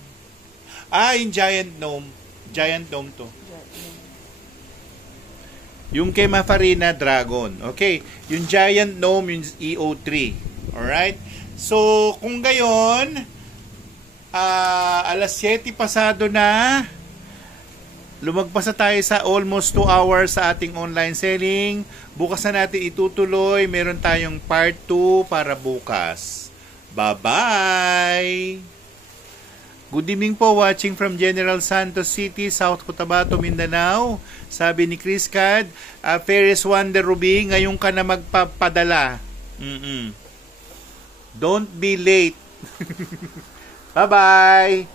Yung Giant Gnome. Giant Gnome to. Yung kay Mafarina, Dragon. Okay. Yung Giant Gnome, yung EO3. Alright? So, kung gayon, alas 7 pasado na, lumagpas na tayo sa almost 2 hours sa ating online selling. Bukas na natin itutuloy. Meron tayong part 2 para bukas. Bye-bye! Good evening po, watching from General Santos City, South Cotabato, Mindanao. Sabi ni Chris Cad, Ferris Wonder Ruby, ngayon ka na magpapadala. Don't be late. Bye-bye!